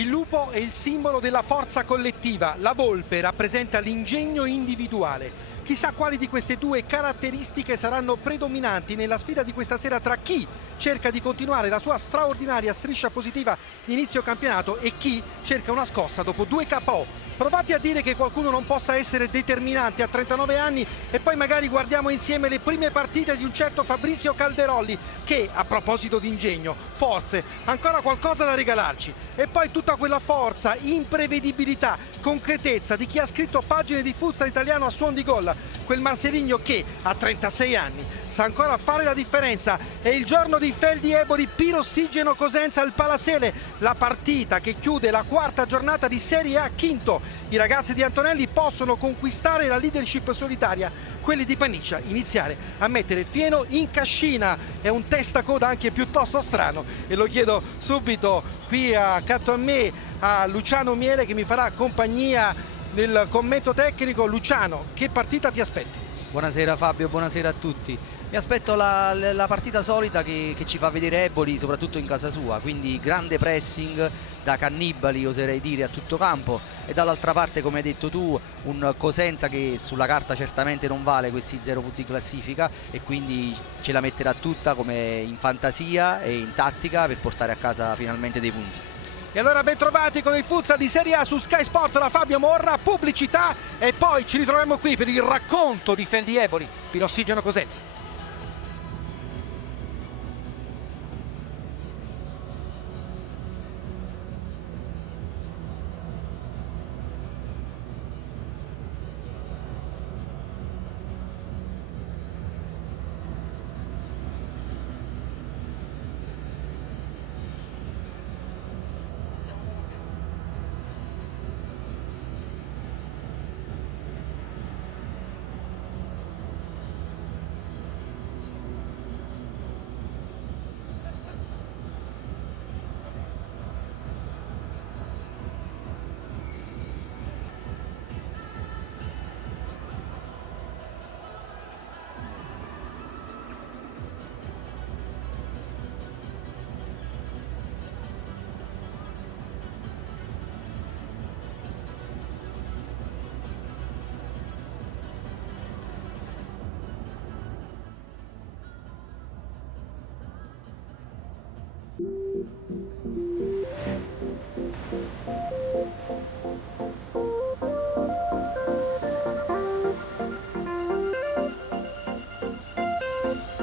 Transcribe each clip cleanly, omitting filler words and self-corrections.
Il lupo è il simbolo della forza collettiva, la volpe rappresenta l'ingegno individuale. Chissà quali di queste due caratteristiche saranno predominanti nella sfida di questa sera tra chi cerca di continuare la sua straordinaria striscia positiva di inizio campionato e chi cerca una scossa dopo 2 KO. Provate a dire che qualcuno non possa essere determinante a 39 anni e poi magari guardiamo insieme le prime partite di un certo Fabrizio Calderolli che, a proposito di ingegno, forse, ancora qualcosa da regalarci. E poi tutta quella forza, imprevedibilità, concretezza di chi ha scritto pagine di futsal italiano a suon di gol. Quel Marceligno che, a 36 anni, sa ancora fare la differenza. È il giorno di Feldi Eboli, Pirossigeno Cosenza, il Palasele. La partita che chiude la 4ª giornata di Serie A quinto. I ragazzi di Antonelli possono conquistare la leadership solitaria, quelli di Paniccia iniziare a mettere fieno in cascina. È un testacoda anche piuttosto strano e lo chiedo subito qui accanto a me a Luciano Miele che mi farà compagnia nel commento tecnico. Luciano, che partita ti aspetti? Buonasera Fabio, buonasera a tutti. Mi aspetto la partita solita che ci fa vedere Eboli, soprattutto in casa sua, quindi grande pressing da cannibali, oserei dire, a tutto campo, e dall'altra parte, come hai detto tu, un Cosenza che sulla carta certamente non vale questi 0 punti in classifica e quindi ce la metterà tutta come in fantasia e in tattica per portare a casa finalmente dei punti. E allora ben trovati con il futsal di Serie A su Sky Sport da Fabio Morra, pubblicità e poi ci ritroviamo qui per il racconto di Feldi Eboli, Pirossigeno Cosenza.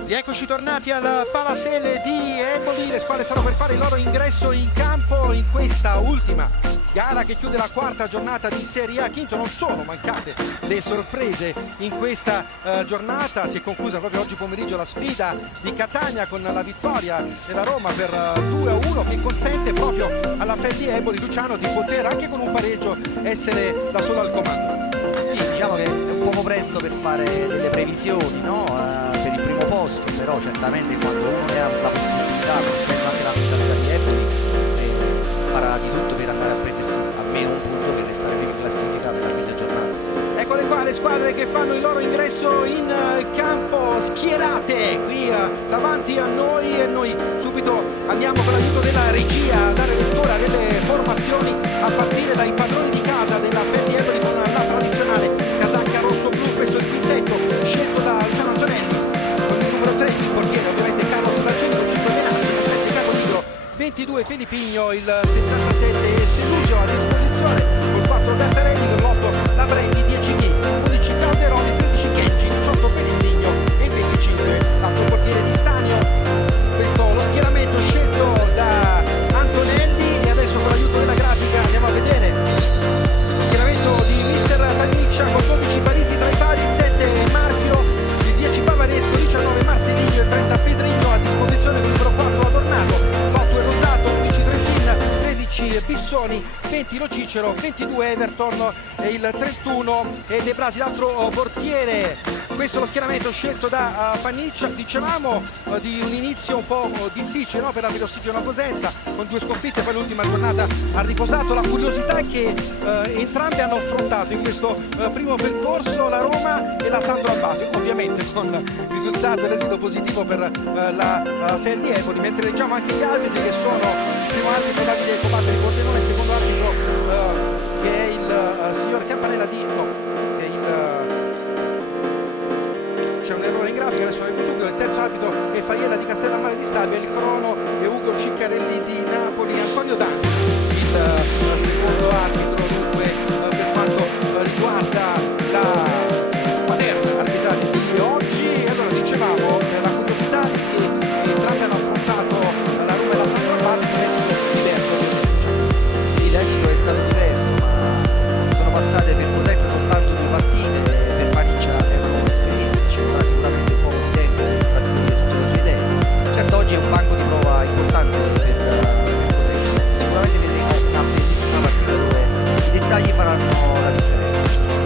Rieccoci tornati al Palasele di Eboli, le squadre stanno per fare il loro ingresso in campo in questa ultima gara che chiude la 4ª giornata di Serie A quinto. Non sono mancate le sorprese in questa giornata, si è conclusa proprio oggi pomeriggio la sfida di Catania con la vittoria della Roma per 2-1 che consente proprio alla Feldi Eboli, Luciano, di poter anche con un pareggio essere da solo al comando. Sì, diciamo che è un po' presto per fare delle previsioni, no? Per il primo posto, però certamente quando uno ne ha la possibilità, conoscendo anche la mentalità di Eboli, farà di tutto per andare a prendersi almeno un punto per restare primi in classifica per la 5ª giornata. Eccole qua le squadre che fanno il loro ingresso in campo, schierate qui davanti a noi, e noi subito andiamo con l'aiuto della regia a dare lettura delle formazioni a partire dai padroni di casa della Feldi Eboli con la tradizionale casacca rosso-blu. Questo è il quintetto scelto da Luciano Antonelli con il numero 3 il portiere, ovviamente Carlo Saracino, 5 Venati, 7 Capodibro, 22 Filippigno, il 77 Selusio a disposizione col 4 Bertarelli, con l'8 Labrendi, 10 Ghi, 11 Calderoni, 13 Kenji, 18 Pelizigno e 25 l'altro portiere di Stanio. Questo lo schieramento scelto da Antonelli e adesso con l'aiuto della grafica andiamo a vedere lo schieramento di mister Paniccia con 12 Parisi tra i pali, il 7 Marchio, il 10 Bavaresco, il 19 Marceligno, il 30 Pedrino a disposizione con il numero 4 Adornato, l'8 è Rosato, 11 Trentin, 13 Bissoni, 20 Lo Cicero, 22 Everton e il 31 e De Brasi, l'altro portiere. Questo è lo schieramento scelto da Paniccia. Dicevamo di un inizio un po' difficile, no? Per la Pirossigeno Cosenza con 2 sconfitte, poi l'ultima giornata ha riposato. La curiosità è che entrambe hanno affrontato in questo primo percorso la Roma e la Sandro Abbate, ovviamente con il risultato e l'esito positivo per la Feldi Eboli, mentre leggiamo anche gli arbitri che sono il primo arbitro Davide Cobaldi di Pordenone, secondo l'arbitro è Faiella di Castellammare di Stabia, il crono è Ugo Ciccarelli di Napoli. Antonio Danti, il secondo arbitro dunque per quanto riguarda la quaderna arbitrale di oggi. E allora dicevamo la curiosità è che entrambi hanno affrontato la Roma e la Sandro Abate con esito diverso. Sì, l'esito è stato diverso, ma sono passate per Cosenza soltanto 2 partite, per Paniccia è una nuova esperienza, ci vorrà sicuramente un po' di tempo per trasferire tutte le sue idee. Certo, oggi è un banco di prova importante per Cosenza, sicuramente vedremo una bellissima partita dove i dettagli faranno la differenza.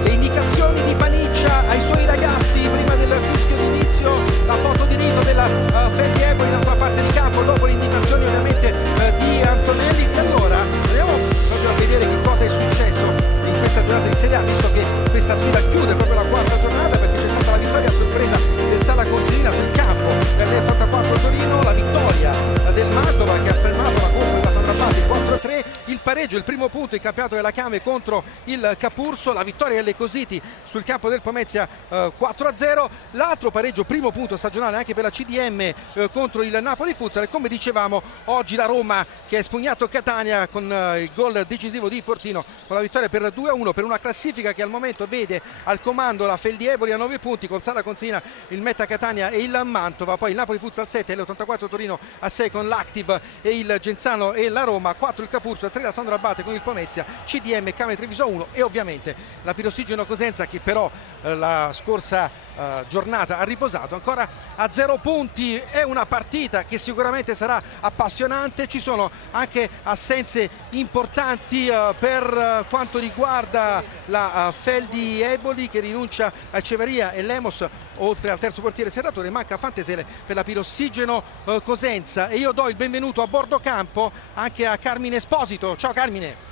Le indicazioni di Paniccia ai suoi ragazzi prima del fischio d'inizio, la foto di rito della Feldi Eboli nella parte di campo, dopo le indicazioni ovviamente di Antonelli. E allora andiamo proprio a vedere che cosa è successo in questa giornata di Serie A, visto che questa sfida chiude proprio la quarta giornata, perché c'è stata la vittoria a sorpresa del Sala Consilina sul campo per l'84 Torino, la vittoria del Mantova che ha fermato la corsa della Sandro Abate 4-3, il pareggio, il primo punto in campionato della Came contro il Capurso, la vittoria delle Cositi sul campo del Pomezia 4-0, l'altro pareggio, primo punto stagionale anche per la CDM contro il Napoli Futsal. E come dicevamo, oggi la Roma che ha espugnato Catania con il gol decisivo di Fortino con la vittoria per 2-1, per una classifica che al momento vede al comando la Feldi Eboli a 9 punti con Sala Consilina, il Metta Catania e il Mantova, poi il Napoli Futsal 7 e l'84 Torino a 6 con l'Activ e il Genzano e la Roma, 4 il Capurso, 3 la Sandro Abate con il Pomezia, CDM Came Treviso 1 e ovviamente la Pirossigeno Cosenza che però la scorsa giornata ha riposato ancora a 0 punti. È una partita che sicuramente sarà appassionante, ci sono anche assenze importanti per quanto riguarda la Feldi Eboli che rinuncia a Ceveria e Lemos, oltre al terzo portiere Serratore manca Fantesele per la Pirossigeno Cosenza. E io do il benvenuto a bordo campo anche a Carmine Esposito. Ciao Carmine.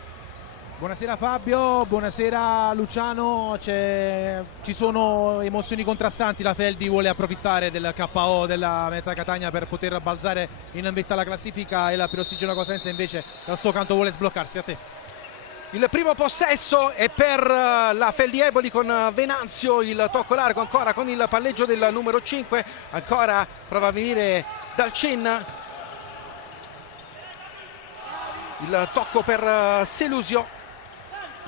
Buonasera Fabio, buonasera Luciano. Ci sono emozioni contrastanti, la Feldi vuole approfittare del KO della Metta Catania per poter balzare in vetta alla classifica e la Pirossigeno Cosenza invece dal suo canto vuole sbloccarsi. A te. Il primo possesso è per la Feldi Eboli con Venanzio, il tocco largo ancora con il palleggio del numero 5, ancora prova a venire dal Cin, il tocco per Selusio,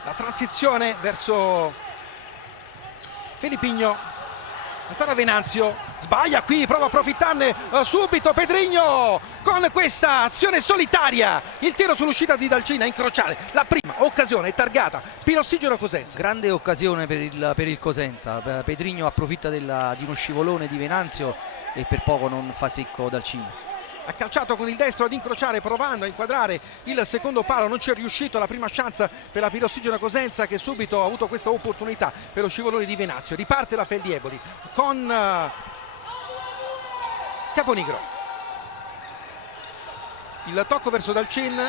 la transizione verso Filippigno, ancora Venanzio, sbaglia qui, prova a approfittarne subito Pedrigno con questa azione solitaria, il tiro sull'uscita di Dalcina a incrociare, la prima occasione è targata Pirossigeno Cosenza. Grande occasione per il Cosenza, Pedrigno approfitta di uno scivolone di Venanzio e per poco non fa secco Dalcina. Ha calciato con il destro ad incrociare provando a inquadrare il secondo palo, non ci è riuscito, la prima chance per la Pirossigeno Cosenza che subito ha avuto questa opportunità per lo scivolone di Venanzio. Riparte la Feldi Eboli con Caponigro, il tocco verso Dalcin,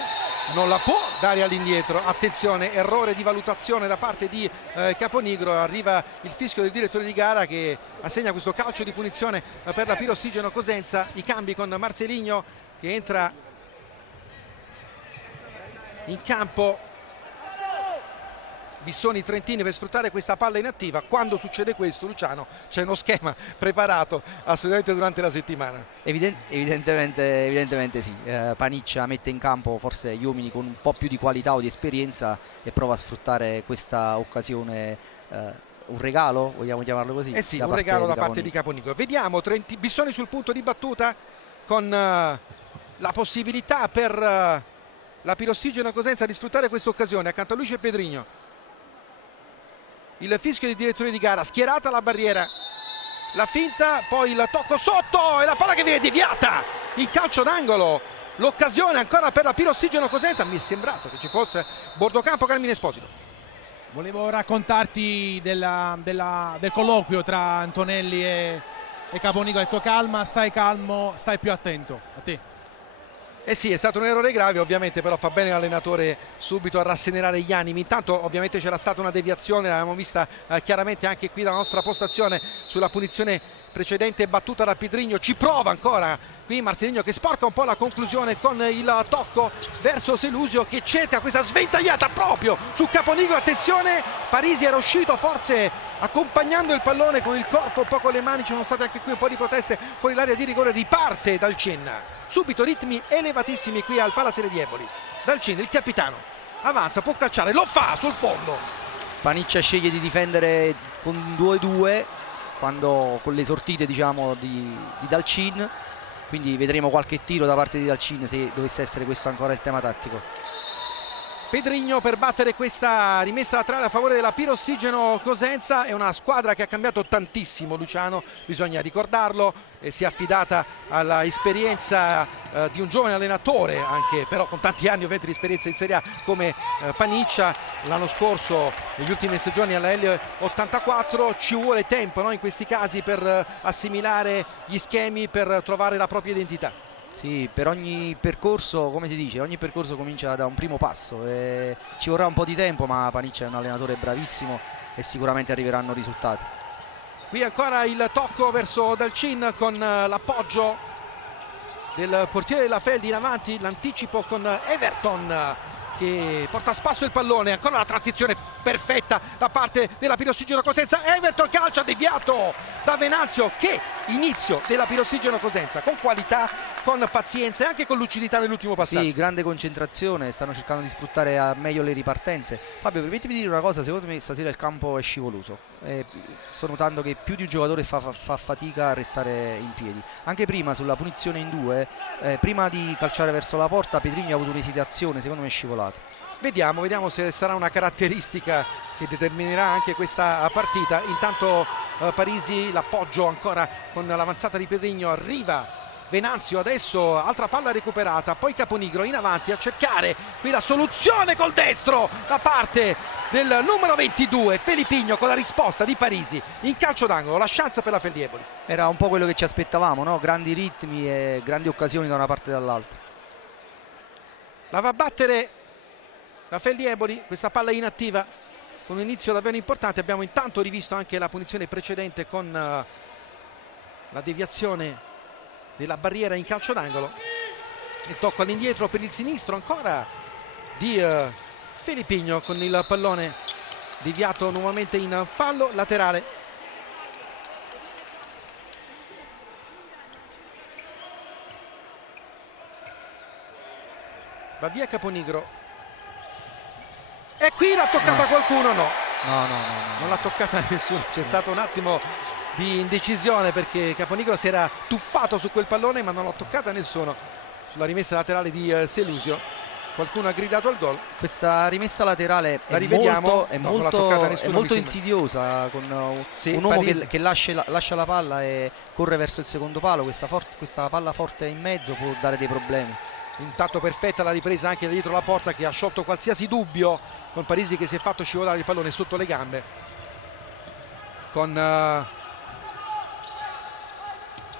non la può dare all'indietro, attenzione, errore di valutazione da parte di Caponigro, arriva il fischio del direttore di gara che assegna questo calcio di punizione per la Pirossigeno Cosenza. I cambi con Marceligno che entra in campo, Bissoni Trentini per sfruttare questa palla inattiva. Quando succede questo, Luciano, c'è uno schema preparato assolutamente durante la settimana. Evidentemente sì, Paniccia mette in campo forse gli uomini con un po' più di qualità o di esperienza e prova a sfruttare questa occasione, un regalo, vogliamo chiamarlo così? Eh sì, un regalo da parte di Caponigro. Vediamo Bissoni sul punto di battuta con la possibilità per la Pirossigeno Cosenza di sfruttare questa occasione. Accanto a lui c'è Pedrigno. Il fischio di direttore di gara, schierata la barriera, la finta, poi il tocco sotto e la palla che viene deviata in calcio d'angolo. L'occasione ancora per la Pirossigeno Cosenza, mi è sembrato che ci fosse bordocampo. Carmine Esposito. Volevo raccontarti del colloquio tra Antonelli e Caponigro. Ha detto calma, stai calmo, stai più attento. A te. Eh sì, è stato un errore grave, ovviamente però fa bene l'allenatore subito a rasserenare gli animi. Intanto ovviamente c'era stata una deviazione, l'abbiamo vista chiaramente anche qui dalla nostra postazione sulla punizione precedente battuta da Pedrigno. Ci prova ancora Qui Marceligno che sporca un po' la conclusione con il tocco verso Selusio, che cerca questa sventagliata proprio su Caponigro. Attenzione, Parisi era uscito forse accompagnando il pallone con il corpo, un po' con le mani. Ci sono state anche qui un po' di proteste fuori l'area di rigore. Riparte Dalcin, subito ritmi elevatissimi qui al Palazzo di Eboli. Dalcin, il capitano, avanza, può calciare, lo fa sul fondo. Paniccia sceglie di difendere con 2-2 quando con le sortite, diciamo, di Dalcin, quindi vedremo qualche tiro da parte di Dalcin se dovesse essere questo ancora il tema tattico. Pedrigno per battere questa rimessa laterale a favore della Pirossigeno Cosenza. È una squadra che ha cambiato tantissimo, Luciano, bisogna ricordarlo, si è affidata all'esperienza di un giovane allenatore, anche però con tanti anni ovviamente di esperienza in Serie A, come Paniccia. L'anno scorso, negli ultimi stagioni alla L84, ci vuole tempo, no, in questi casi per assimilare gli schemi, per trovare la propria identità. Sì, per ogni percorso, come si dice, ogni percorso comincia da un primo passo e ci vorrà un po' di tempo, ma Paniccia è un allenatore bravissimo e sicuramente arriveranno risultati. Qui ancora il tocco verso Dalcin con l'appoggio del portiere della Feldi in avanti, l'anticipo con Everton che porta a spasso il pallone, ancora la transizione perfetta da parte della Pirossigeno Cosenza. Everton calcia deviato da Venanzio. Che inizio della Pirossigeno Cosenza, con qualità, con pazienza e anche con lucidità nell'ultimo passaggio. Sì, grande concentrazione, stanno cercando di sfruttare al meglio le ripartenze. Fabio, permettimi di dire una cosa, secondo me stasera il campo è scivoloso. Sto notando che più di un giocatore fa fatica a restare in piedi. Anche prima sulla punizione in 2, prima di calciare verso la porta, Pedrigno ha avuto un'esitazione, secondo me è scivolato. Vediamo se sarà una caratteristica che determinerà anche questa partita. Intanto Parisi, l'appoggio ancora con l'avanzata di Pedrigno, arriva Venanzio, adesso altra palla recuperata, poi Caponigro in avanti a cercare qui la soluzione col destro da parte del numero 22 Felipigno, con la risposta di Parisi in calcio d'angolo, la chance per la Feldieboli. Era un po' quello che ci aspettavamo, no? Grandi ritmi e grandi occasioni da una parte e dall'altra. La va a battere la Feldieboli, questa palla inattiva con un inizio davvero importante. Abbiamo intanto rivisto anche la punizione precedente con la deviazione della barriera in calcio d'angolo. Il tocco all'indietro per il sinistro ancora di Felipigno, con il pallone deviato nuovamente in fallo laterale. Va via Caponigro. E qui l'ha toccata qualcuno? No, non l'ha toccata nessuno. C'è stato un attimo di indecisione perché Caponigro si era tuffato su quel pallone, ma non l'ha toccata nessuno. Sulla rimessa laterale di Selusio qualcuno ha gridato al gol. Questa rimessa laterale è molto insidiosa, con un uomo che lascia la palla e corre verso il secondo palo. Questa palla forte in mezzo può dare dei problemi. Intanto perfetta la ripresa anche da dietro la porta, che ha sciolto qualsiasi dubbio, con Parisi che si è fatto scivolare il pallone sotto le gambe, con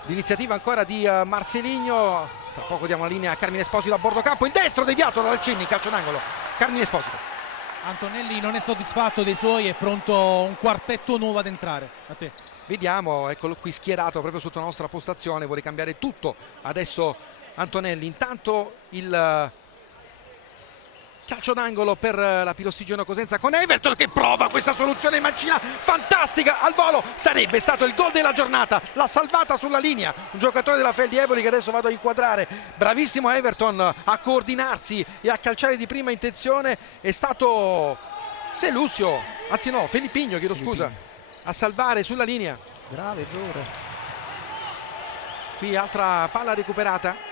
l'iniziativa ancora di Marceligno. Tra poco diamo la linea a Carmine Esposito a bordo campo, il destro deviato da Dalcin, calcio d'angolo. Carmine Esposito. Antonelli non è soddisfatto dei suoi, è pronto un quartetto nuovo ad entrare. A te. Vediamo, eccolo qui schierato proprio sotto la nostra postazione, vuole cambiare tutto adesso Antonelli. Intanto il calcio d'angolo per la Pirossigeno Cosenza, con Everton che prova questa soluzione mancina fantastica al volo. Sarebbe stato il gol della giornata, l'ha salvata sulla linea un giocatore della Feldieboli che adesso vado a inquadrare. Bravissimo Everton a coordinarsi e a calciare di prima intenzione. È stato Selusio, anzi no, Felipigno, chiedo scusa, a salvare sulla linea. Grave errore. Qui altra palla recuperata.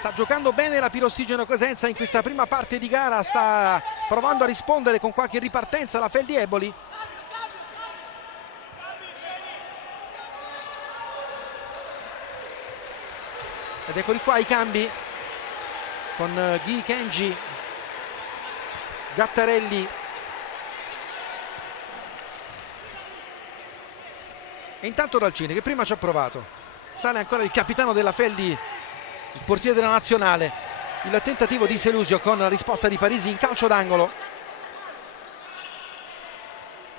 Sta giocando bene la Pirossigeno Cosenza in questa prima parte di gara, sta provando a rispondere con qualche ripartenza la Feldieboli. Ed eccoli qua i cambi, con Ghi Kenji, Gattarelli e intanto Dalcin, che prima ci ha provato. Sale ancora il capitano della Feldi, il portiere della nazionale. Il tentativo di Selusio con la risposta di Parisi in calcio d'angolo.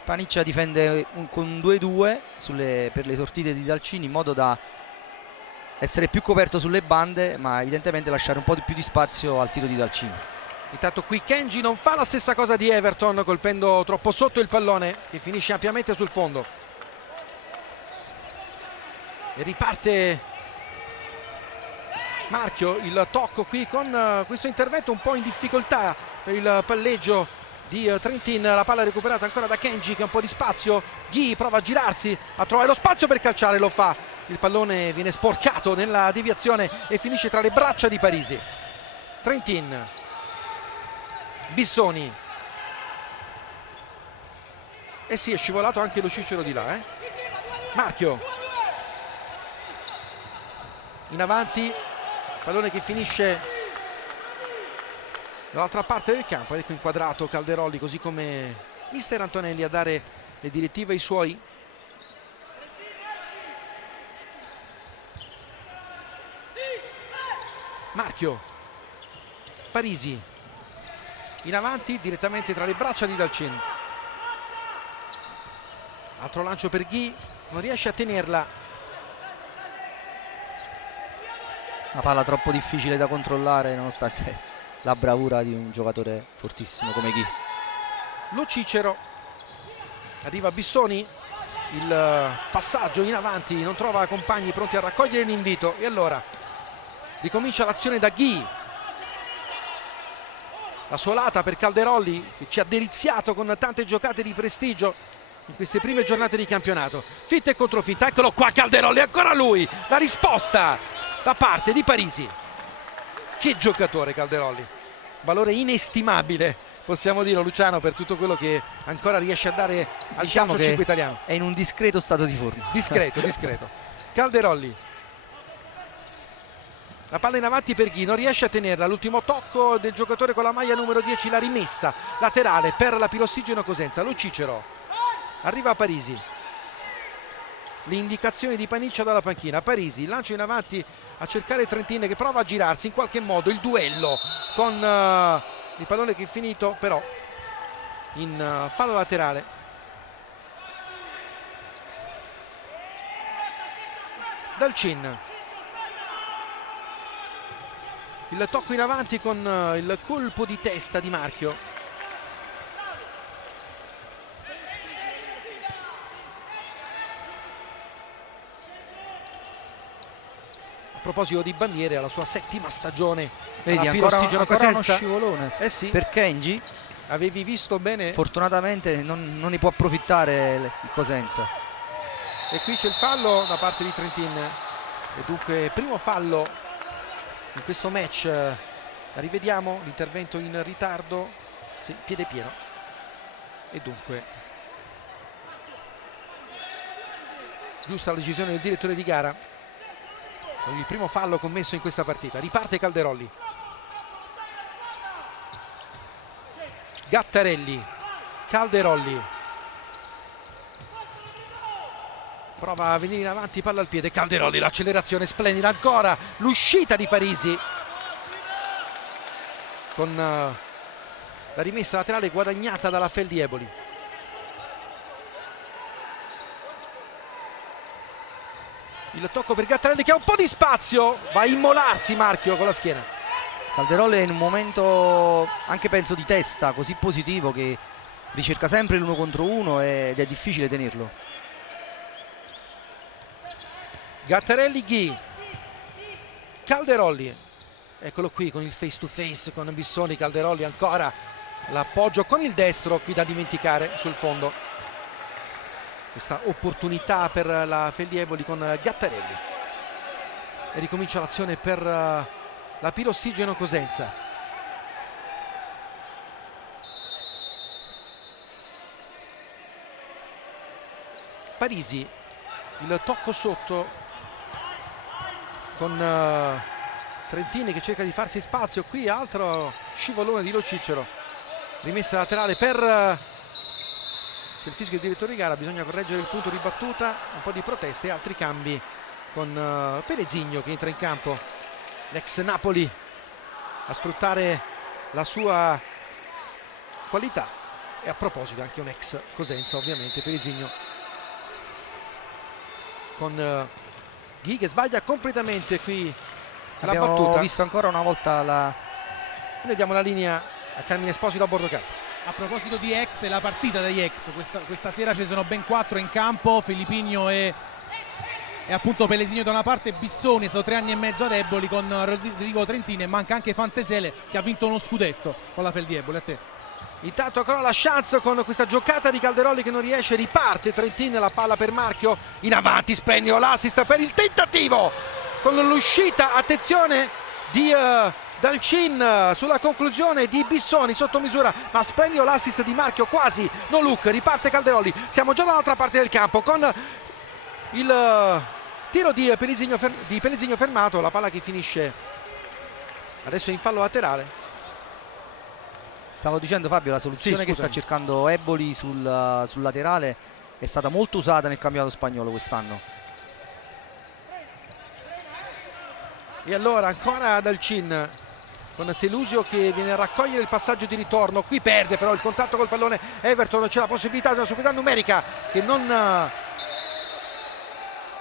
Paniccia difende con 2-2 per le sortite di Dalcini, in modo da essere più coperto sulle bande, ma evidentemente lasciare un po' più di spazio al tiro di Dalcini. Intanto qui Kenji non fa la stessa cosa di Everton, colpendo troppo sotto il pallone che finisce ampiamente sul fondo. E riparte Marchio, il tocco qui con questo intervento un po' in difficoltà per il palleggio di Trentin. La palla recuperata ancora da Kenji, che ha un po' di spazio. Ghi prova a girarsi, a trovare lo spazio per calciare, lo fa. Il pallone viene sporcato nella deviazione e finisce tra le braccia di Parisi. Trentin, Bissoni, e sì, è scivolato anche lo Cicero di là, Marchio in avanti, pallone che finisce dall'altra parte del campo. Ecco inquadrato Calderoli, così come mister Antonelli, a dare le direttive ai suoi. Marchio, Parisi in avanti, direttamente tra le braccia di Dalcin. Altro lancio per Ghi, non riesce a tenerla. Una palla troppo difficile da controllare, nonostante la bravura di un giocatore fortissimo come Ghi. Lo Cicero, arriva Bissoni, il passaggio in avanti, non trova compagni pronti a raccogliere l'invito, e allora ricomincia l'azione da Ghi. La suolata per Calderoli, che ci ha deliziato con tante giocate di prestigio in queste prime giornate di campionato. Fitta e controfinta, eccolo qua Calderoli, ancora lui, la risposta da parte di Parisi. Che giocatore Calderoli, valore inestimabile, possiamo dire, Luciano, per tutto quello che ancora riesce a dare al calcio cinque italiano. È in un discreto stato di forma. Discreto. Calderoli, la palla in avanti per Ghi, non riesce a tenerla. L'ultimo tocco del giocatore con la maglia numero 10, la rimessa laterale per la Pirossigeno Cosenza. Lo Cicero, arriva Parisi, le indicazioni di Paniccia dalla panchina. Parisi, lancio in avanti a cercare Trentin, che prova a girarsi in qualche modo. Il duello con il pallone che è finito però in fallo laterale. Dalcin, il tocco in avanti con il colpo di testa di Marchio. A proposito di bandiere, alla sua settima stagione, vedi, ancora uno scivolone sì, per Kenji. avevi visto bene, fortunatamente non ne può approfittare il Cosenza. E qui c'è il fallo da parte di Trentin, e dunque primo fallo in questo match. Rivediamo l'intervento in ritardo, sì, piede pieno, e dunque giusta la decisione del direttore di gara. Il primo fallo commesso in questa partita. Riparte Calderoli, Gattarelli, Calderoli prova a venire in avanti, palla al piede, Calderoli, l'accelerazione splendida, ancora l'uscita di Parisi con la rimessa laterale guadagnata dalla Fel di Eboli. Il tocco per Gattarelli, che ha un po' di spazio, va a immolarsi Marchio con la schiena. Calderoli è in un momento, anche penso di testa, così positivo, che ricerca sempre l'uno contro uno ed è difficile tenerlo. Gattarelli, Ghi, Calderoli, eccolo qui con il face to face con Bissoni. Calderoli, ancora l'appoggio con il destro qui da dimenticare sul fondo. Questa opportunità per la Fellievoli con Gattarelli, e ricomincia l'azione per la Pirossigeno Cosenza. Parisi, il tocco sotto con Trentini che cerca di farsi spazio. Qui altro scivolone di Lo Cicero, rimessa laterale per c'è il fischio del direttore di gara, bisogna correggere il punto di battuta. Un po' di proteste e altri cambi con Perezigno che entra in campo, l'ex Napoli, a sfruttare la sua qualità e a proposito anche un ex Cosenza ovviamente, Pellisigno con Ghi che sbaglia completamente qui la Abbiamo battuta. visto ancora una volta Noi diamo la linea a Carmine Esposito a bordo campo. A proposito di ex e la partita degli ex, questa sera ce ne sono ben 4 in campo, Filippino e appunto Pellesigno da una parte, Bissoni, è stato 3 anni e mezzo ad Eboli con Rodrigo Trentini, e manca anche Fantesele che ha vinto uno scudetto con la Feldi Eboli. A te. Intanto ancora la chance con questa giocata di Calderoli che non riesce, riparte Trentini, la palla per Marchio, in avanti Splendio, l'assist per il tentativo con l'uscita, attenzione di Dalcin sulla conclusione di Bissoni sotto misura, ma Splendio l'assist di Marchio quasi, no look, riparte Calderoli, siamo già dall'altra parte del campo con il tiro di Pellisigno fermato, la palla che finisce adesso in fallo laterale. Stavo dicendo Fabio, la soluzione che sta cercando Eboli sul laterale è stata molto usata nel campionato spagnolo quest'anno. E allora ancora Dalcin con Selusio che viene a raccogliere il passaggio di ritorno, qui perde però il contatto col pallone Everton, c'è la possibilità di una superiorità numerica che non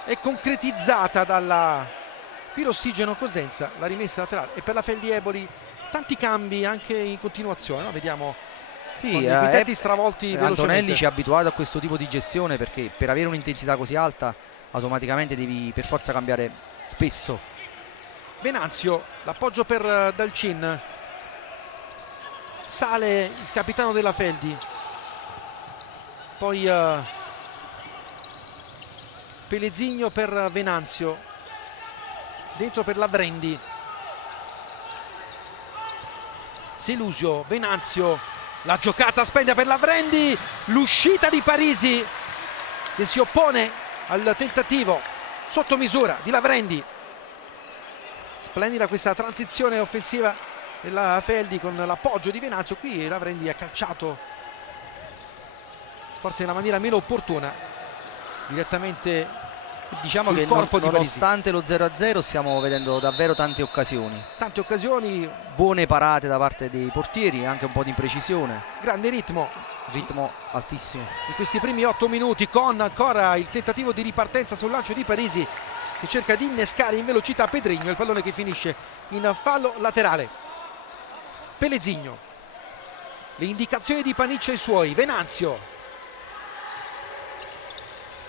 è concretizzata dalla Pirossigeno Cosenza, la rimessa laterale. E per la Feldi Eboli tanti cambi anche in continuazione, no? Vediamo sì, i quintetti stravolti velocemente. Antonelli ci ha abituato a questo tipo di gestione, perché per avere un'intensità così alta automaticamente devi per forza cambiare spesso. Venanzio, l'appoggio per Dalcin, sale il capitano della Feldi, poi Pellesigno per Venanzio, dentro per Lavrendi, Selusio, Venanzio, la giocata spenda per Lavrendi, l'uscita di Parisi che si oppone al tentativo sotto misura di Lavrendi. Splendida questa transizione offensiva della Feldi con l'appoggio di Venanzio. Qui Lavrendi ha calciato forse nella maniera meno opportuna direttamente, diciamo che nonostante lo 0-0 stiamo vedendo davvero tante occasioni, buone parate da parte dei portieri, anche un po' di imprecisione, grande ritmo altissimo in questi primi 8 minuti, con ancora il tentativo di ripartenza sul lancio di Parisi che cerca di innescare in velocità Pedrigno, il pallone che finisce in fallo laterale. Pellesigno, le indicazioni di Paniccia ai suoi, Venanzio,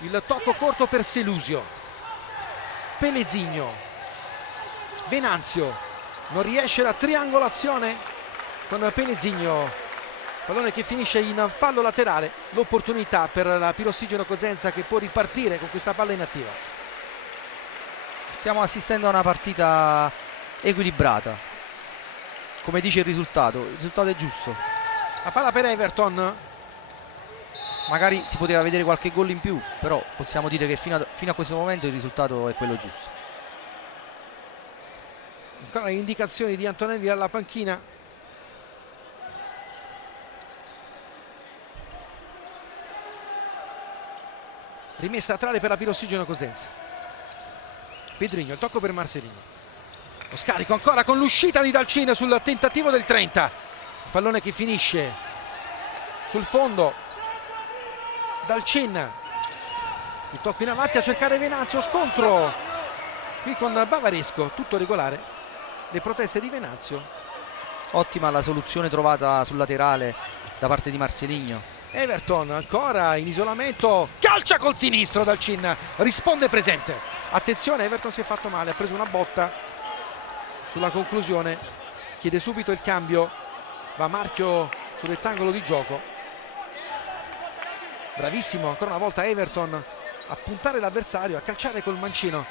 il tocco corto per Selusio, Pellesigno, Venanzio, non riesce la triangolazione con Pellesigno, pallone che finisce in fallo laterale, l'opportunità per la Pirossigeno Cosenza che può ripartire con questa palla inattiva. Stiamo assistendo a una partita equilibrata, come dice il risultato è giusto. La palla per Everton, magari si poteva vedere qualche gol in più, però possiamo dire che fino a questo momento il risultato è quello giusto. Ancora le indicazioni di Antonelli alla panchina. Rimessa laterale per la Pirossigeno Cosenza. Pedrigno, il tocco per Marcelino, lo scarico ancora con l'uscita di Dalcin sul tentativo del 30, pallone che finisce sul fondo. Dalcin, il tocco in avanti a cercare Venanzio, scontro qui con Bavaresco, tutto regolare, le proteste di Venanzio. Ottima la soluzione trovata sul laterale da parte di Marceligno. Everton ancora in isolamento, calcia col sinistro, Dalcin risponde presente. Attenzione, Everton si è fatto male, ha preso una botta sulla conclusione, chiede subito il cambio, va Marchio sul rettangolo di gioco. Bravissimo ancora una volta Everton a puntare l'avversario, a calciare col mancino.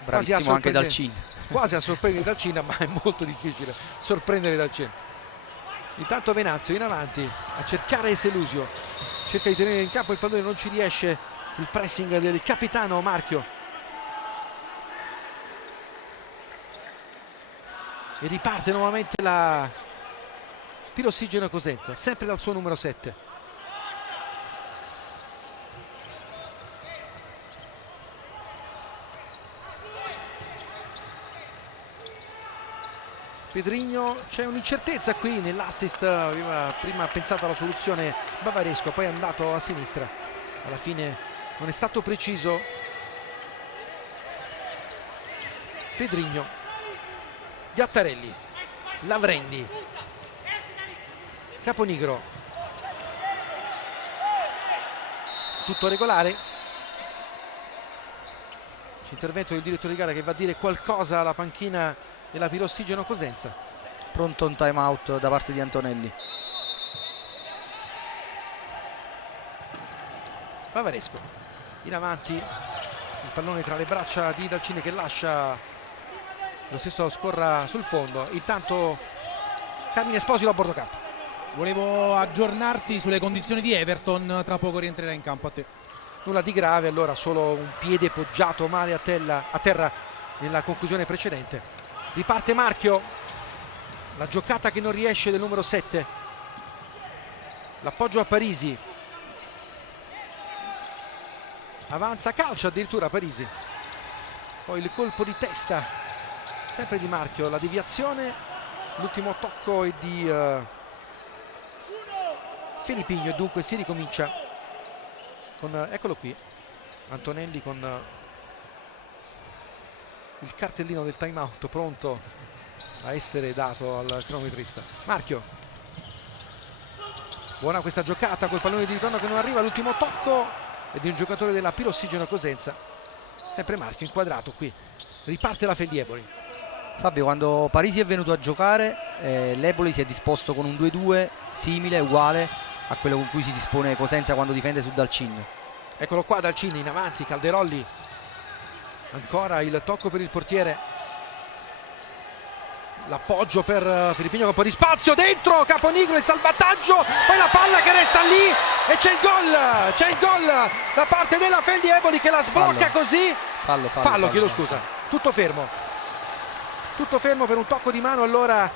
Bravissimo anche Dalcin. Quasi a sorprendere Dalcin, ma è molto difficile sorprendere Dalcin. Intanto Venanzio in avanti a cercare Selusio, cerca di tenere in campo il pallone, non ci riesce, il pressing del capitano Marchio. E riparte nuovamente la Pirossigeno Cosenza, sempre dal suo numero 7. Pedrigno, c'è un'incertezza qui nell'assist, aveva prima pensato alla soluzione Bavaresco, poi è andato a sinistra, alla fine non è stato preciso. Pedrigno, Gattarelli, Lavrendi, Caponigro, tutto regolare. C'è intervento del direttore di gara che va a dire qualcosa alla panchina della Pirossigeno Cosenza. Pronto un time out da parte di Antonelli. Bavaresco in avanti, il pallone tra le braccia di Dalcine che lascia, lo stesso scorra sul fondo. Intanto Carmine Esposito a bordo campo. Volevo aggiornarti sulle condizioni di Everton, tra poco rientrerà in campo. A te. Nulla di grave, allora solo un piede poggiato male a terra nella conclusione precedente. Riparte Marchio, la giocata che non riesce del numero 7, l'appoggio a Parisi, avanza, calcia addirittura Parisi, poi il colpo di testa sempre di Marchio, la deviazione, l'ultimo tocco è di Filippigno e dunque si ricomincia con, eccolo qui, Antonelli con il cartellino del time out pronto a essere dato al cronometrista. Marchio, buona questa giocata col pallone di ritorno che non arriva, l'ultimo tocco è di un giocatore della Pirossigeno Cosenza, sempre Marchio inquadrato qui, riparte la Feldieboli. Fabio, quando Parisi è venuto a giocare l'Eboli si è disposto con un 2-2 simile, uguale a quello con cui si dispone Cosenza quando difende su Dalcin. Eccolo qua Dalcin in avanti, Calderolli, ancora il tocco per il portiere, l'appoggio per Filippino con un po' di spazio, dentro Caponigro, il salvataggio, poi la palla che resta lì e c'è il gol da parte della Feldieboli che la sblocca. Fallo. Così fallo, chiedo scusa, tutto fermo per un tocco di mano. Allora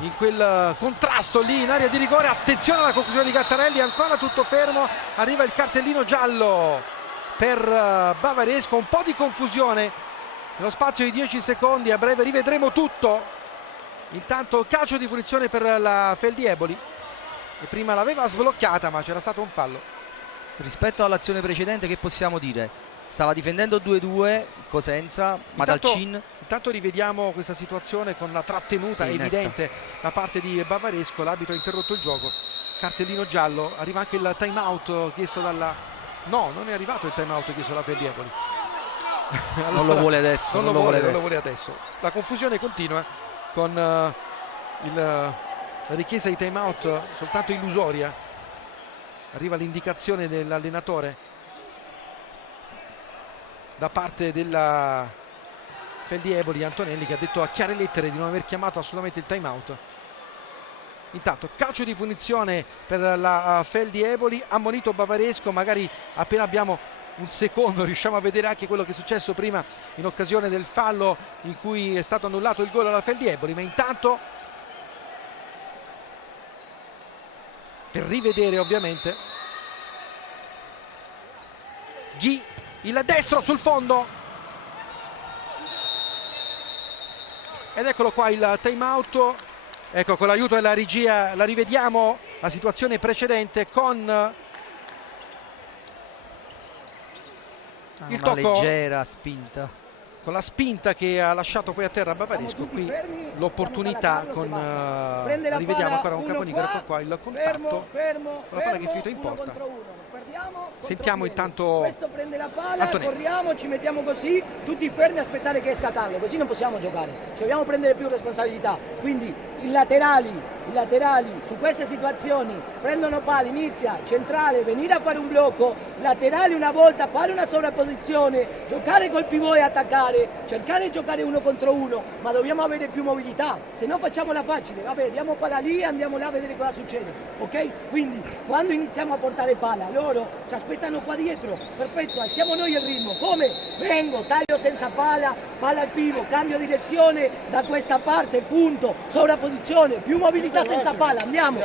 in quel contrasto lì in area di rigore, attenzione alla conclusione di Gattarelli, ancora tutto fermo, arriva il cartellino giallo per Bavaresco, un po' di confusione nello spazio di 10 secondi, a breve rivedremo tutto. Intanto calcio di punizione per la Feldieboli, che prima l'aveva sbloccata ma c'era stato un fallo. Rispetto all'azione precedente che possiamo dire? Stava difendendo 2-2 Cosenza, ma Dalcin... Intanto rivediamo questa situazione con la trattenuta evidente da parte di Bavaresco, l'arbitro ha interrotto il gioco, cartellino giallo, arriva anche il time out chiesto dalla... No, non è arrivato il time out chiesto dalla Feldieboli. Allora, non lo vuole adesso. Non lo vuole adesso. La confusione continua con la richiesta di time out soltanto illusoria. Arriva l'indicazione dell'allenatore da parte della Feldieboli, Antonelli, che ha detto a chiare lettere di non aver chiamato assolutamente il time out. Intanto calcio di punizione per la Feldieboli, ammonito Bavaresco, magari appena abbiamo un secondo riusciamo a vedere anche quello che è successo prima in occasione del fallo in cui è stato annullato il gol alla Feldieboli, ma intanto per rivedere ovviamente Ghi, il destro sul fondo, ed eccolo qua il time out. Ecco, con l'aiuto della regia la rivediamo la situazione precedente con il tocco, leggera spinta, con la spinta che ha lasciato poi a terra Bavaresco. Qui l'opportunità con rivediamo ancora con Caponigro, ecco qua il contatto con la palla che è finita in porta. Sentiamo intanto questo prende la palla, Antonelli. corriamo, ci mettiamo così tutti fermi a aspettare che esca Tango, così non possiamo giocare, ci dobbiamo prendere più responsabilità. Quindi i laterali su queste situazioni prendono palla, inizia centrale, venire a fare un blocco, laterali una volta, fare una sovrapposizione, giocare col pivot e attaccare, cercare di giocare uno contro uno, ma dobbiamo avere più mobilità, se no facciamola facile, vabbè, diamo palla lì, andiamo là a vedere cosa succede, ok? Quindi quando iniziamo a portare palla, loro ci aspettano qua dietro, perfetto, alziamo noi il ritmo, come? Vengo, taglio senza palla, palla al pivot, cambio direzione da questa parte, punto, sovrapposizione, più mobilità senza palla, andiamo.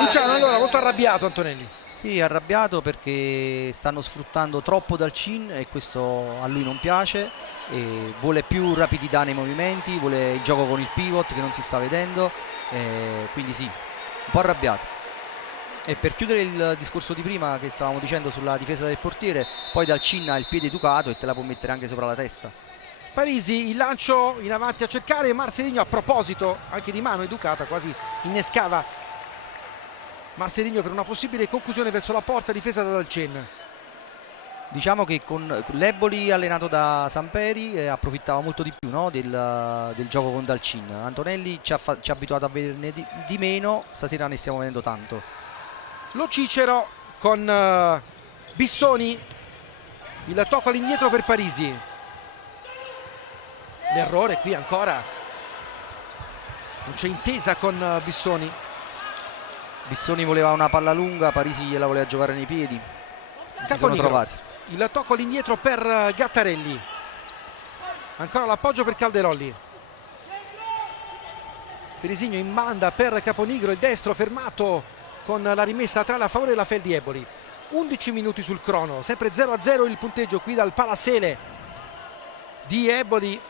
Luciano allora molto arrabbiato Antonelli. Sì, è arrabbiato perché stanno sfruttando troppo Dalcin e questo a lui non piace, e vuole più rapidità nei movimenti, vuole il gioco con il pivot che non si sta vedendo, quindi sì, un po' arrabbiato. E per chiudere il discorso di prima che stavamo dicendo sulla difesa del portiere, poi Dalcin ha il piede educato e te la può mettere anche sopra la testa. Parisi, il lancio in avanti a cercare Marcelinho, a proposito anche di mano educata, quasi innescava Marcelinho per una possibile conclusione verso la porta difesa da Dalcin. Diciamo che con l'Eboli allenato da Samperi approfittava molto di più, no, del gioco con Dalcin. Antonelli ci ha abituato a vederne di meno, stasera ne stiamo vedendo tanto. Lo Cicero con Bissoni, il tocco all'indietro per Parisi. L'errore qui ancora, non c'è intesa con Bissoni. Bissoni voleva una palla lunga, Parisi gliela voleva giocare nei piedi, si sono trovati. Il tocco all'indietro per Gattarelli, ancora l'appoggio per Calderolli. Perisigno in banda per Caponigro, il destro fermato con la rimessa laterale a favore della Feldi Eboli. 11 minuti sul crono, sempre 0-0 il punteggio qui dal Palasele di Eboli.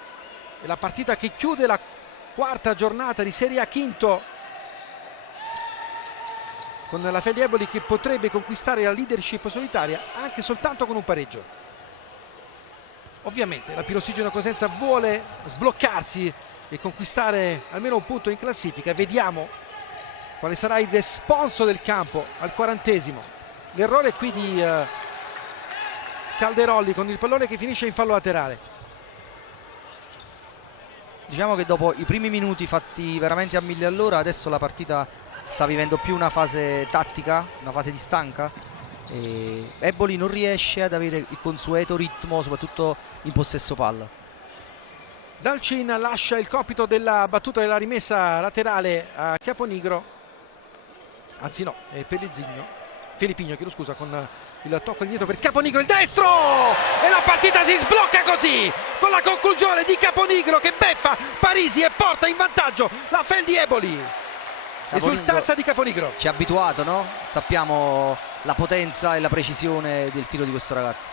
E la partita che chiude la quarta giornata di Serie A quinto, con la Feldi Eboli che potrebbe conquistare la leadership solitaria anche soltanto con un pareggio. Ovviamente la Pirossigeno Cosenza vuole sbloccarsi e conquistare almeno un punto in classifica. Vediamo quale sarà il responso del campo al 40°. L'errore qui di Calderolli con il pallone che finisce in fallo laterale. Diciamo che dopo i primi minuti fatti veramente a 1000 all'ora, adesso la partita sta vivendo più una fase tattica, una fase di stanca, e Eboli non riesce ad avere il consueto ritmo, soprattutto in possesso palla. Dalcin lascia il compito della battuta della rimessa laterale a Caponigro, anzi no, è Filippigno, chiedo scusa, con il tocco indietro per Caponigro, il destro, e la partita si sblocca così con la conclusione di Caponigro che beffa Parisi e porta in vantaggio la Feldi Eboli. Esultanza di Caponigro. Ci ha abituato, no? Sappiamo la potenza e la precisione del tiro di questo ragazzo.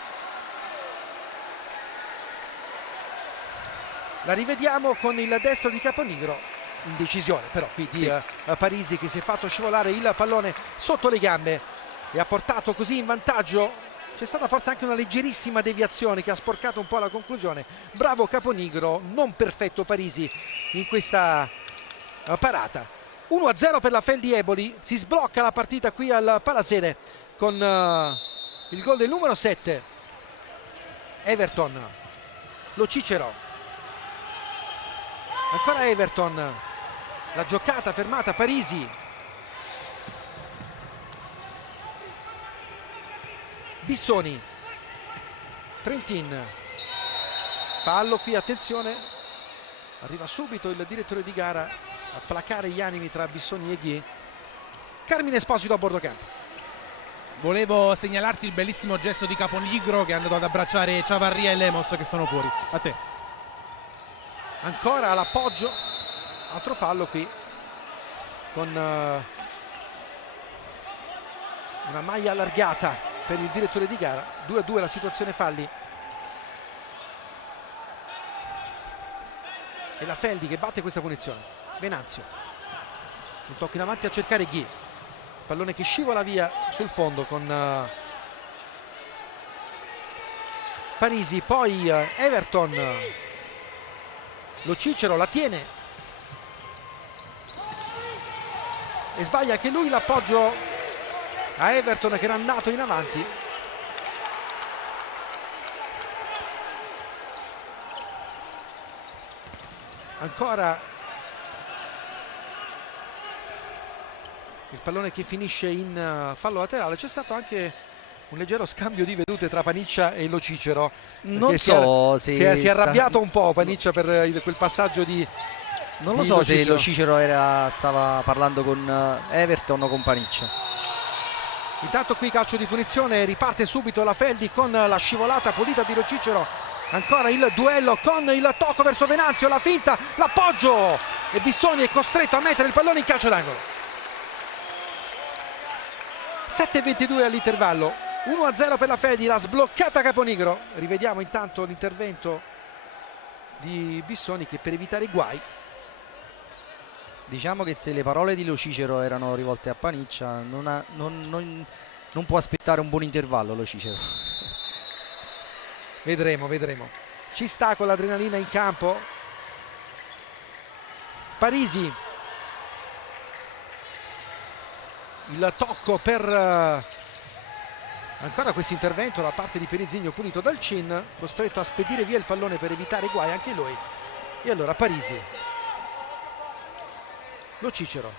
La rivediamo con il destro di Caponigro, indecisione però qui di Parisi, che si è fatto scivolare il pallone sotto le gambe e ha portato così in vantaggio. C'è stata forse anche una leggerissima deviazione che ha sporcato un po' la conclusione. Bravo Caponigro, non perfetto Parisi in questa parata. 1-0 per la Feldi Eboli, si sblocca la partita qui al Palasele con il gol del numero 7 Everton. Lo Cicero, ancora Everton, la giocata fermata Parisi, Bissoni, Trentin, fallo qui, attenzione, arriva subito il direttore di gara a placare gli animi tra Bissoni e Ghi. Carmine Esposito a bordo campo. Volevo segnalarti il bellissimo gesto di Caponigro che è andato ad abbracciare Chavarria e Lemos che sono fuori. A te. Ancora l'appoggio, altro fallo qui con una maglia allargata per il direttore di gara. 2-2 la situazione falli. E la Feldi che batte questa punizione. Venanzio, un tocco in avanti a cercare Ghi, pallone che scivola via sul fondo con Parisi, poi Everton, Lo Cicero la tiene e sbaglia anche lui l'appoggio a Everton che era andato in avanti. Ancora il pallone che finisce in fallo laterale. C'è stato anche un leggero scambio di vedute tra Paniccia e Lo Cicero. Non so se si è arrabbiato un po' Paniccia per quel passaggio di... Non lo so se Lo Cicero stava parlando con Everton o con Paniccia. Intanto qui calcio di punizione, riparte subito la Feldi con la scivolata pulita di Lo Cicero. Ancora il duello con il tocco verso Venanzio, la finta, l'appoggio, e Bissoni è costretto a mettere il pallone in calcio d'angolo. 7:22 all'intervallo, 1-0 per la Feldi, la sbloccata Caponigro. Rivediamo intanto l'intervento di Bissoni che per evitare guai. Diciamo che se le parole di Lo Cicero erano rivolte a Paniccia, non può aspettare un buon intervallo Lo Cicero. Vedremo, vedremo. Ci sta con l'adrenalina in campo. Parisi. Il tocco per ancora questo intervento da parte di Perizigno, punito dal Cin, costretto a spedire via il pallone per evitare guai anche lui. E allora Parisi. Lo Cicero.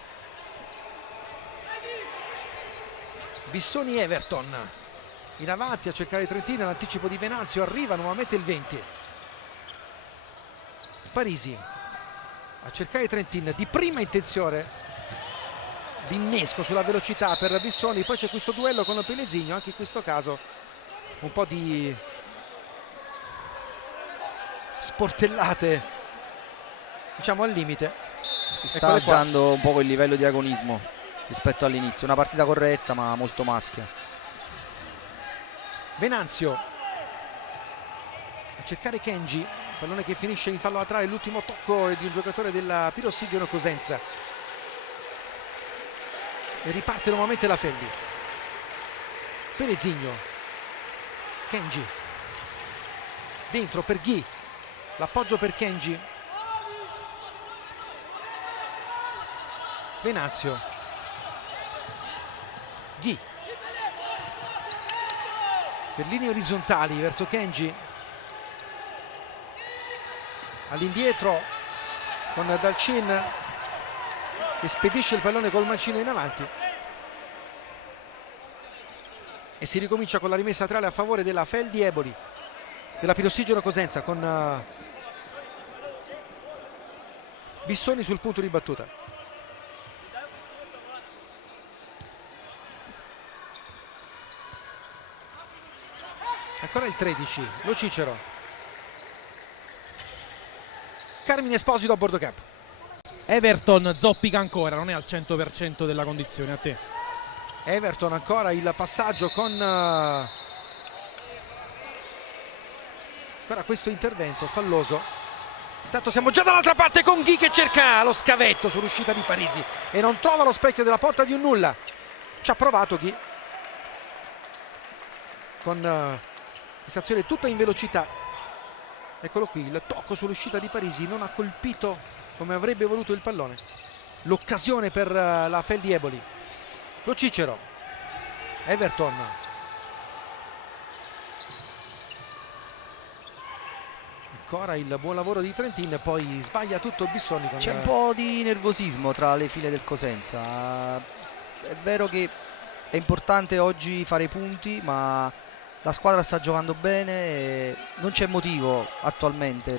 Bissoni Everton. In avanti a cercare Trentina, l'anticipo di Venanzio, arriva nuovamente il 20. Parisi a cercare Trentin, di prima intenzione l'innesco sulla velocità per Bissoni, poi c'è questo duello con Perizigno, anche in questo caso un po' di sportellate, diciamo al limite. Si sta alzando un po' il livello di agonismo rispetto all'inizio, una partita corretta ma molto maschia. Venanzio a cercare Kenji, pallone che finisce in fallo laterale, l'ultimo tocco è di un giocatore della Pirossigeno Cosenza e riparte nuovamente la Feldi. Perizigno, Kenji dentro per Ghi, l'appoggio per Kenji, Venanzio, Ghi per linee orizzontali verso Kenji, all'indietro con Dalcin che spedisce il pallone col mancino in avanti e si ricomincia con la rimessa laterale a favore della Feldi Eboli, della Pirossigeno Cosenza, con Bissoni sul punto di battuta. Ancora il 13, Lo Cicero. Carmine Esposito a bordo campo. Everton zoppica ancora, non è al 100% della condizione. A te. Everton ancora il passaggio con ancora questo intervento falloso. Intanto siamo già dall'altra parte con Ghi che cerca lo scavetto sull'uscita di Parisi e non trova lo specchio della porta di un nulla. Ci ha provato Ghi con questa azione tutta in velocità. Eccolo qui, il tocco sull'uscita di Parisi non ha colpito come avrebbe voluto il pallone. L'occasione per la Feldi Eboli. Lo Cicero, Everton. Ancora il buon lavoro di Trentin, poi sbaglia tutto Bissoni. C'è un po' di nervosismo tra le file del Cosenza. È vero che è importante oggi fare i punti, ma la squadra sta giocando bene e non c'è motivo attualmente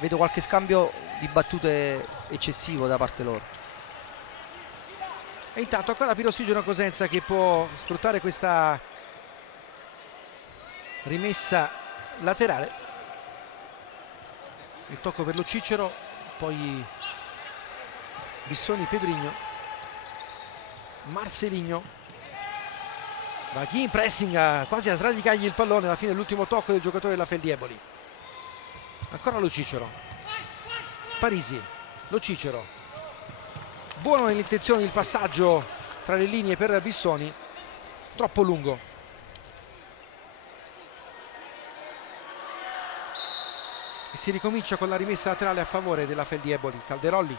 vedo qualche scambio di battute eccessivo da parte loro. E intanto ancora Pirossigeno Cosenza che può sfruttare questa rimessa laterale. Il tocco per Lo Cicero, poi Bissoni, Pedrigno, Marceligno. Va Ghi in pressing quasi a sradicargli il pallone, alla fine l'ultimo tocco del giocatore della Feldi Eboli. Ancora Lo Cicero, Parisi, Lo Cicero, buono nell'intenzione il passaggio tra le linee per Bissoni, troppo lungo. E si ricomincia con la rimessa laterale a favore della Feldi Eboli. Calderolli,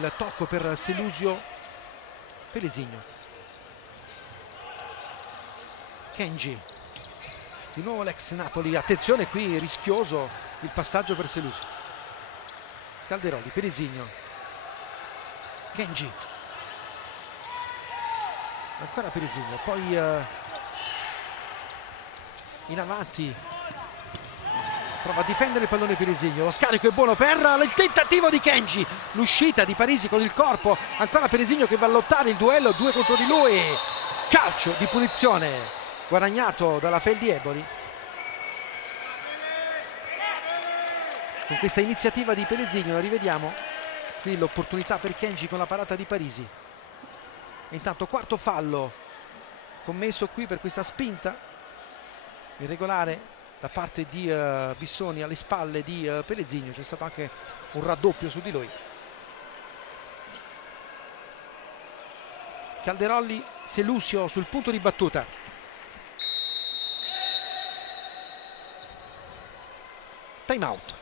il tocco per Selusio, Perizigno, Kenji, di nuovo l'ex Napoli, attenzione qui, rischioso il passaggio per Selusio. Calderoli, Perizigno, Kenji, ancora Perizigno, poi in avanti prova a difendere il pallone Perizigno, lo scarico è buono per il tentativo di Kenji, l'uscita di Parisi con il corpo, ancora Perizigno che va a lottare il duello 2 contro di lui, calcio di punizione guadagnato dalla Feldi Eboli. con questa iniziativa di Pellegrino. La rivediamo, qui l'opportunità per Kenji con la parata di Parisi. E intanto quarto fallo commesso qui per questa spinta irregolare da parte di Bissoni alle spalle di Pellegrino. C'è stato anche un raddoppio su di lui. Calderolli, Selusio sul punto di battuta. Time out.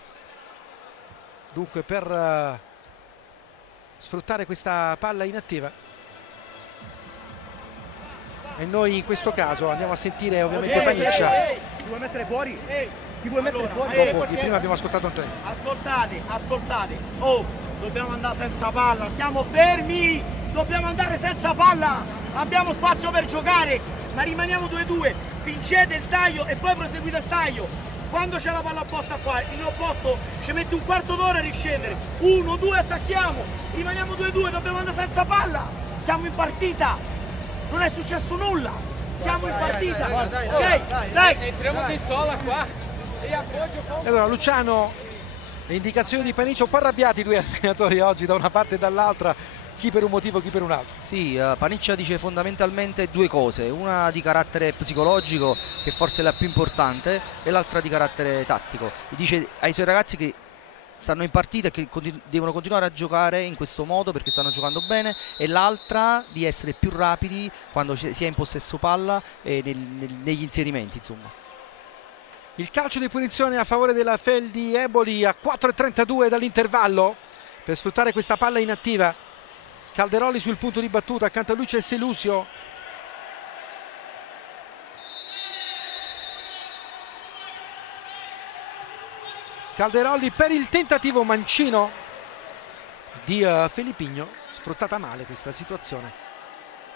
Dunque per sfruttare questa palla inattiva. E noi in questo caso andiamo a sentire ovviamente Paniccia. Ti vuoi mettere fuori? Ti vuoi mettere fuori? Dopo che prima abbiamo ascoltato Antonelli. Ascoltate. Oh, dobbiamo andare senza palla, siamo fermi! Dobbiamo andare senza palla! Abbiamo spazio per giocare, ma rimaniamo 2-2. Vincete il taglio e poi proseguite il taglio. Quando c'è la palla apposta qua, in opposto ci metti un quarto d'ora a riscendere. 1-2, attacchiamo, rimaniamo 2-2, dobbiamo andare senza palla. Siamo in partita, non è successo nulla. Siamo in partita. Ok, dai. Entriamo in sola qua. E allora Luciano, le indicazioni di Paniccia, un po' arrabbiati i due allenatori oggi da una parte e dall'altra, chi per un motivo, chi per un altro. Sì, Paniccia dice fondamentalmente due cose, una di carattere psicologico che forse è la più importante e l'altra di carattere tattico. Dice ai suoi ragazzi che stanno in partita e che devono continuare a giocare in questo modo perché stanno giocando bene, e l'altra di essere più rapidi quando si è in possesso palla e negli inserimenti, insomma. Il calcio di punizione a favore della Feldi Eboli a 4:32 dall'intervallo per sfruttare questa palla inattiva. Calderolli sul punto di battuta, accanto a lui c'è Selusio. Calderolli per il tentativo mancino di Felipigno. Sfruttata male questa situazione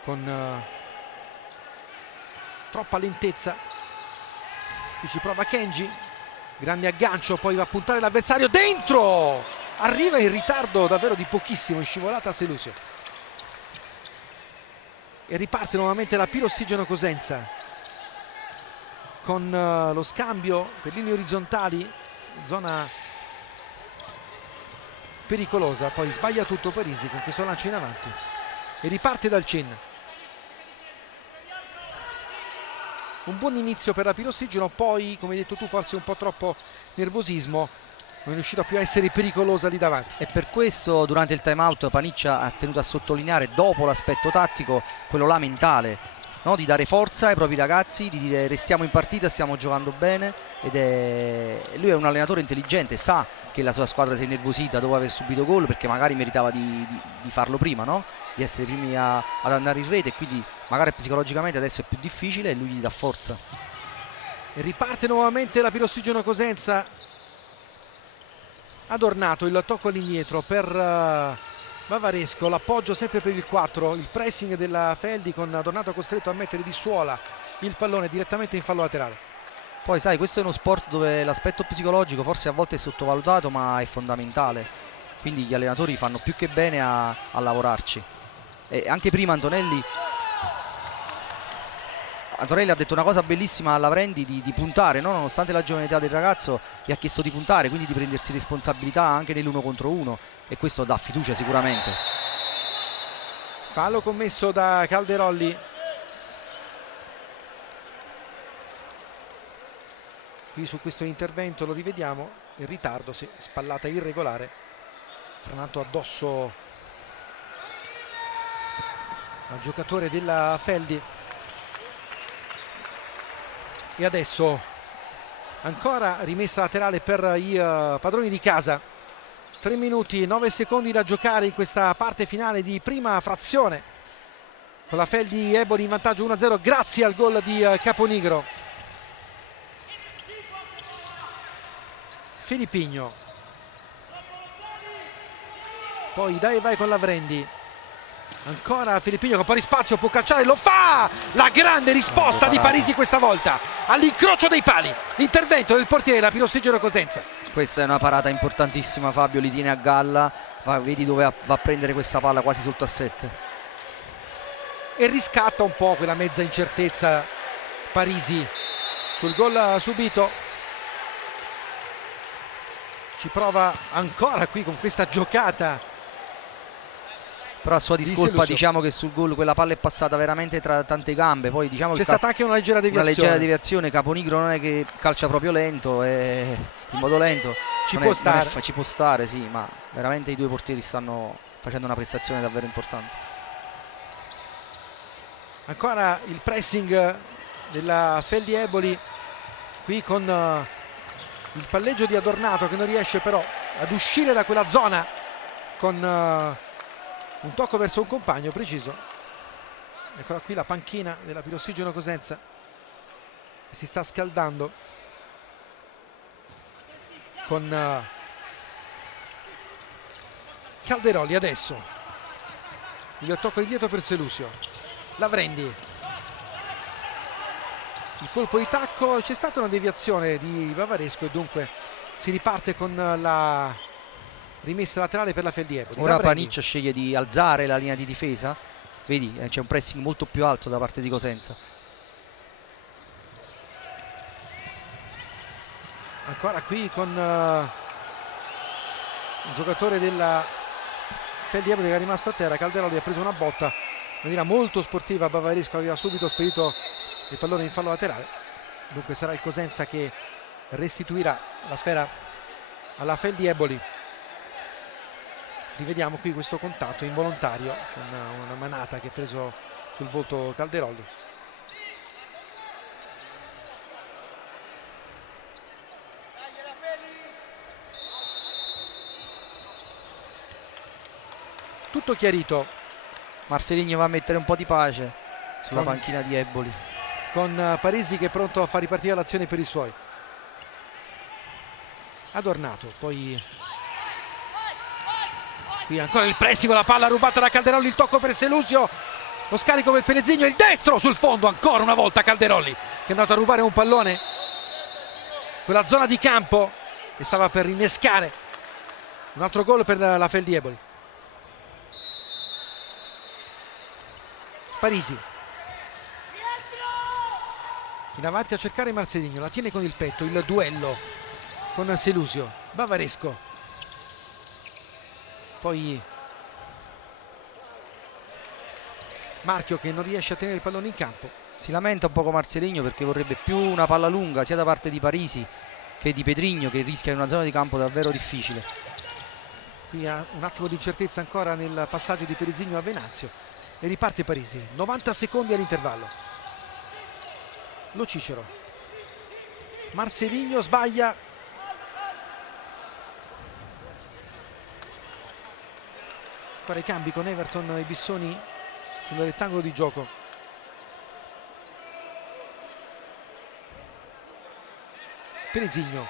con troppa lentezza. Qui ci prova Kenji, grande aggancio, poi va a puntare l'avversario dentro, arriva in ritardo davvero di pochissimo, in scivolata a Selusio. E riparte nuovamente la Pirossigeno Cosenza con lo scambio per linee orizzontali, zona pericolosa, poi sbaglia tutto Parisi con questo lancio in avanti e riparte dal Cin. Un buon inizio per la Pirossigeno, poi come hai detto tu forse un po' troppo nervosismo, non è riuscita più a essere pericolosa lì davanti. E per questo durante il time out Paniccia ha tenuto a sottolineare, dopo l'aspetto tattico, quello là mentale, no? Di dare forza ai propri ragazzi, di dire restiamo in partita, stiamo giocando bene, lui è un allenatore intelligente, sa che la sua squadra si è innervosita dopo aver subito gol perché magari meritava di farlo prima, no? Di essere i primi ad andare in rete, e quindi magari psicologicamente adesso è più difficile e lui gli dà forza. E riparte nuovamente la Pirossigeno Cosenza. Adornato il tocco all'indietro per Bavaresco, l'appoggio sempre per il 4, il pressing della Feldi con Adornato costretto a mettere di suola il pallone direttamente in fallo laterale. Poi sai, questo è uno sport dove l'aspetto psicologico forse a volte è sottovalutato, ma è fondamentale, quindi gli allenatori fanno più che bene a lavorarci. E anche prima Antonelli ha detto una cosa bellissima alla Prendi, di puntare, no? Nonostante la giovane età del ragazzo gli ha chiesto di puntare, quindi di prendersi responsabilità anche nell'1 contro 1, e questo dà fiducia sicuramente. Fallo commesso da Calderolli. Qui su questo intervento lo rivediamo in ritardo, sì, spallata irregolare, frenato addosso al giocatore della Feldi. E adesso ancora rimessa laterale per i padroni di casa. 3 minuti e 9 secondi da giocare in questa parte finale di prima frazione, con la Feldi Eboli in vantaggio 1-0 grazie al gol di Caponigro. Felipigno, poi dai vai con la Vrendi. Ancora Felipigno con un po' di spazio, può calciare, lo fa! La grande risposta di Parisi questa volta all'incrocio dei pali, l'intervento del portiere della Pirossigeno Cosenza. Questa è una parata importantissima, Fabio, li tiene a galla, vedi dove va a prendere questa palla quasi sotto a 7. E riscatta un po' quella mezza incertezza Parisi sul gol subito. ci prova ancora qui con questa giocata. Però a sua discolpa Selusio. diciamo che sul gol quella palla è passata veramente tra tante gambe, poi diciamo C'è che stata anche una leggera deviazione. Caponigro non è che calcia proprio lento, in modo lento, Ci può stare. ci può stare, sì, ma veramente i due portieri stanno facendo una prestazione davvero importante. Ancora il pressing della Feldi Eboli qui con il palleggio di Adornato che non riesce però ad uscire da quella zona con un tocco verso un compagno preciso. Eccola qui la panchina della Pirossigeno Cosenza che si sta scaldando con Calderoli. Adesso il tocco indietro per Selusio. Lavrendi, il colpo di tacco, c'è stata una deviazione di Bavaresco e dunque si riparte con la rimessa laterale per la Feldi Eboli. Ora Lavrendi. Paniccia sceglie di alzare la linea di difesa, vedi, c'è un pressing molto più alto da parte di Cosenza. Ancora qui con un giocatore della Feldi Eboli che è rimasto a terra. Calderoli ha preso una botta in maniera molto sportiva. Bavaresco aveva subito spedito il pallone in fallo laterale, dunque sarà il Cosenza che restituirà la sfera alla Feldi Eboli. Rivediamo qui questo contatto involontario con una manata che ha preso sul volto Calderoli. Tutto chiarito Marceligno va a mettere un po' di pace sulla Con- panchina di Eboli. con Parisi che è pronto a far ripartire l'azione per i suoi. Adornato, poi qui ancora il pressing, la palla rubata da Calderoli, il tocco per Selusio, lo scarico per Pellegrino, il destro sul fondo ancora una volta Calderoli che è andato a rubare un pallone quella zona di campo e stava per innescare un altro gol per la Feldi Eboli. Parisi in avanti a cercare Marceligno, la tiene con il petto, il duello con Selusio. Bavaresco, poi Marchio che non riesce a tenere il pallone in campo. Si lamenta un poco Marceligno perché vorrebbe più una palla lunga sia da parte di Parisi che di Pedrigno, che rischia in una zona di campo davvero difficile. Qui ha un attimo di incertezza ancora nel passaggio di Perizigno a Venanzio e riparte Parisi. 90 secondi all'intervallo. Lo Cicero, Marceligno sbaglia, ancora i cambi con Everton e Bissoni sul rettangolo di gioco. Perizigno,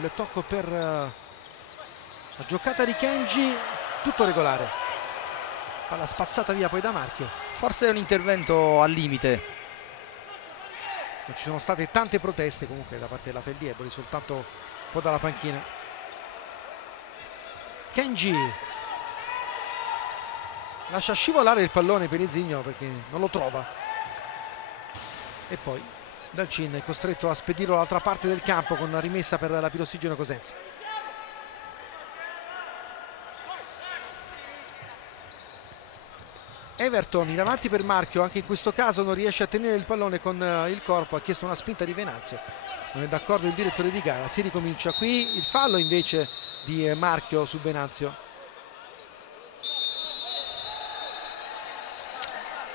il tocco per la giocata di Kenji, tutto regolare, palla spazzata via poi da Marchio. Forse è un intervento al limite. Non ci sono state tante proteste comunque da parte della Feldi Eboli, soltanto un po' dalla panchina. Kenji lascia scivolare il pallone Perizigno perché non lo trova e poi Dalcin è costretto a spedirlo dall'altra parte del campo con una rimessa per la Pirossigeno Cosenza. Everton in avanti per Marchio, anche in questo caso non riesce a tenere il pallone con il corpo, ha chiesto una spinta di Venanzio, non è d'accordo il direttore di gara, si ricomincia qui, il fallo invece di Marchio su Venanzio.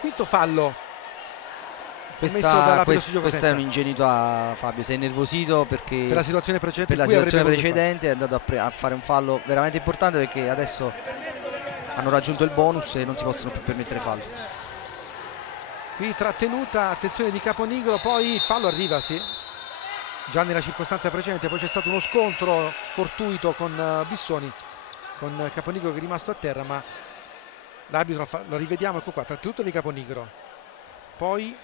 Quinto fallo commesso dalla Pirossigeno Questa è Cosenza. un'ingenuità, Fabio, sei innervosito perché Per la situazione precedente, per la in cui situazione avrebbe potuto precedente è andato a fare un fallo veramente importante perché adesso hanno raggiunto il bonus e non si possono più permettere falli. qui trattenuta, attenzione di Caponigro, poi il fallo arriva, sì, già nella circostanza precedente, poi c'è stato uno scontro fortuito con Bissoni, con Caponigro che è rimasto a terra, ma l'arbitro lo rivediamo, ecco qua, trattenuto di Caponigro, poi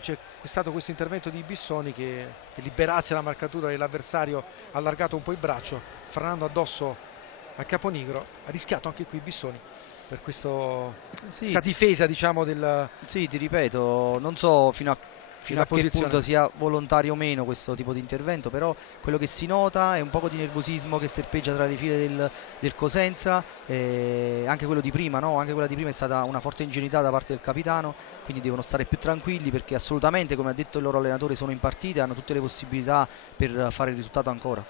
c'è stato questo intervento di Bissoni che liberasse la marcatura dell'avversario, ha allargato un po' il braccio, franando addosso a Caponigro, ha rischiato anche qui Bissoni per questa Sì, difesa, diciamo, del... sì, ti ripeto, non so fino a fino a che punto sia volontario o meno questo tipo di intervento, però quello che si nota è un poco di nervosismo che serpeggia tra le file del Cosenza, anche quello di prima, no? Anche quella di prima è stata una forte ingenuità da parte del capitano, quindi devono stare più tranquilli perché assolutamente, come ha detto il loro allenatore, sono in partita e hanno tutte le possibilità per fare il risultato ancora.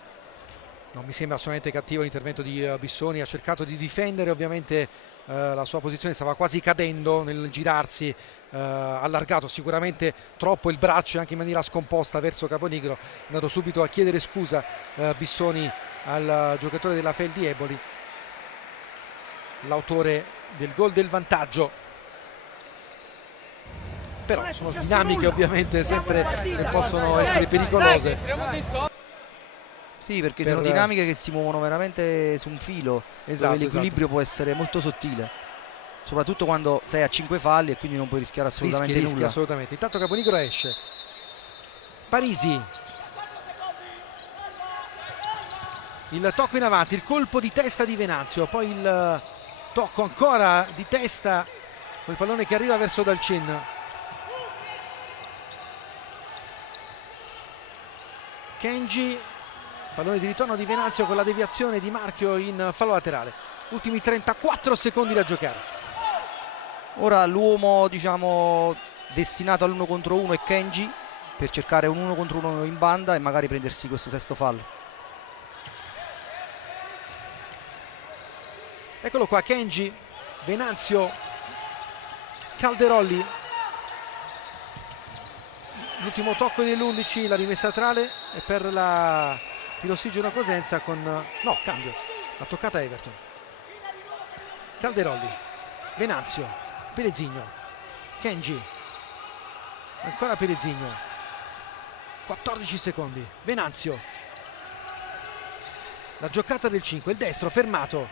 Non mi sembra assolutamente cattivo l'intervento di Bissoni, ha cercato di difendere, ovviamente la sua posizione stava quasi cadendo nel girarsi, allargato sicuramente troppo il braccio anche in maniera scomposta verso Caponigro, è andato subito a chiedere scusa Bissoni al giocatore della Feldi Eboli, l'autore del gol del vantaggio. Però sono dinamiche ovviamente sempre che possono essere pericolose. Sì, perché sono dinamiche che si muovono veramente su un filo, dove l'equilibrio può essere molto sottile, soprattutto quando sei a 5 falli e quindi non puoi rischiare assolutamente nulla. Assolutamente. Intanto Caponigro esce. Parisi. Il tocco in avanti, il colpo di testa di Venanzio, poi il tocco ancora di testa con il pallone che arriva verso Dalcin. Kenji, pallone di ritorno di Venanzio con la deviazione di Marchio in fallo laterale. Ultimi 34 secondi da giocare. Ora l'uomo, diciamo, destinato all'1 contro 1 è Kenji, per cercare un 1 contro 1 in banda e magari prendersi questo sesto fallo. Eccolo qua, Kenji, Venanzio, Calderolli. L'ultimo tocco dell'11, la rimessa laterale è per la Pirossigeno Cosenza con... no, cambio, la toccata Everton. Calderolli, Venanzio, Perezigno, Kenji, ancora Perezigno, 14 secondi, Venanzio, la giocata del 5, il destro fermato,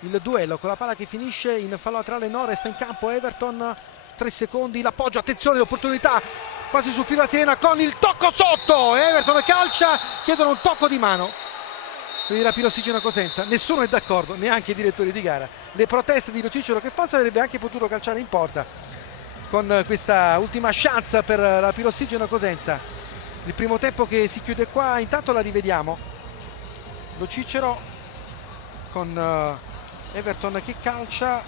il duello con la palla che finisce in fallo laterale, no, resta in campo Everton, 3 secondi, l'appoggio, attenzione, l'opportunità quasi sul filo della sirena con il tocco sotto, Everton calcia, chiedono un tocco di mano. Quindi la Pirossigeno Cosenza, nessuno è d'accordo, neanche i direttori di gara. Le proteste di Lo Cicero che forse avrebbe anche potuto calciare in porta con questa ultima chance per la Pirossigeno Cosenza. Il primo tempo che si chiude qua, intanto la rivediamo. Lo Cicero con Everton che calcia.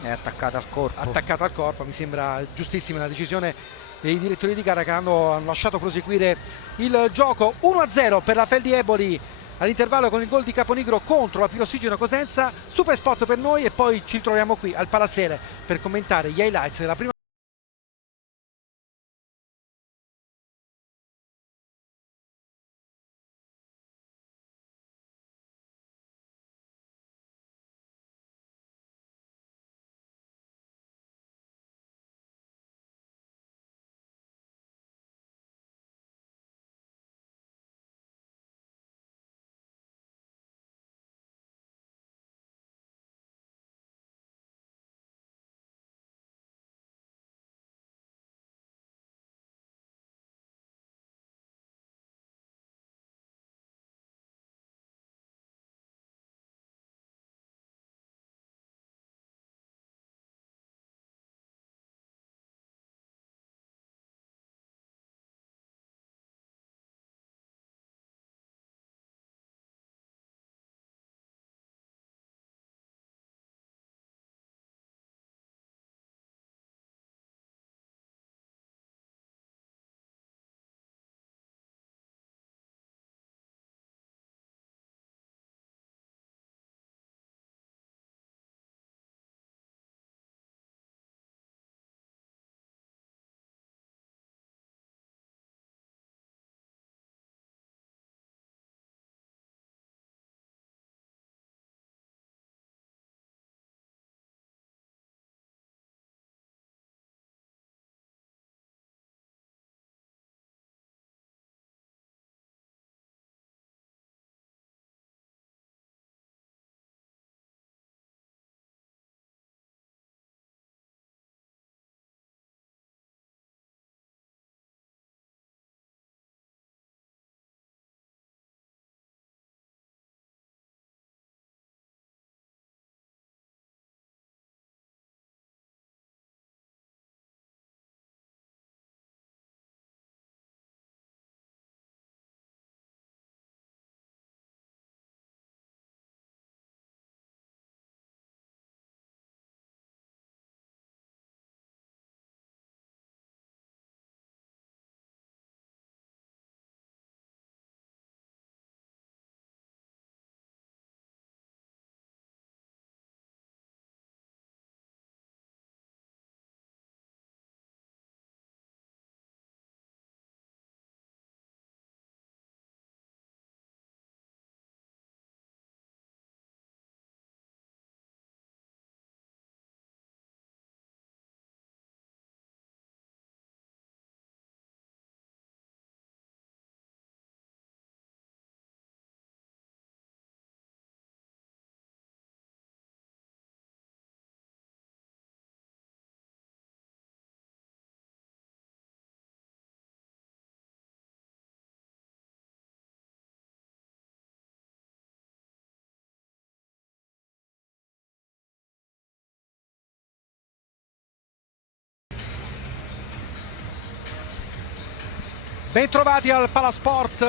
È attaccata al corpo. Attaccato al corpo, mi sembra giustissima la decisione dei direttori di gara che hanno lasciato proseguire il gioco. 1-0 per la Feldi Eboli all'intervallo con il gol di Caponigro contro la Pirossigeno Cosenza. Super spot per noi e poi ci troviamo qui al Palasele per commentare gli highlights della prima Bentrovati al Palasport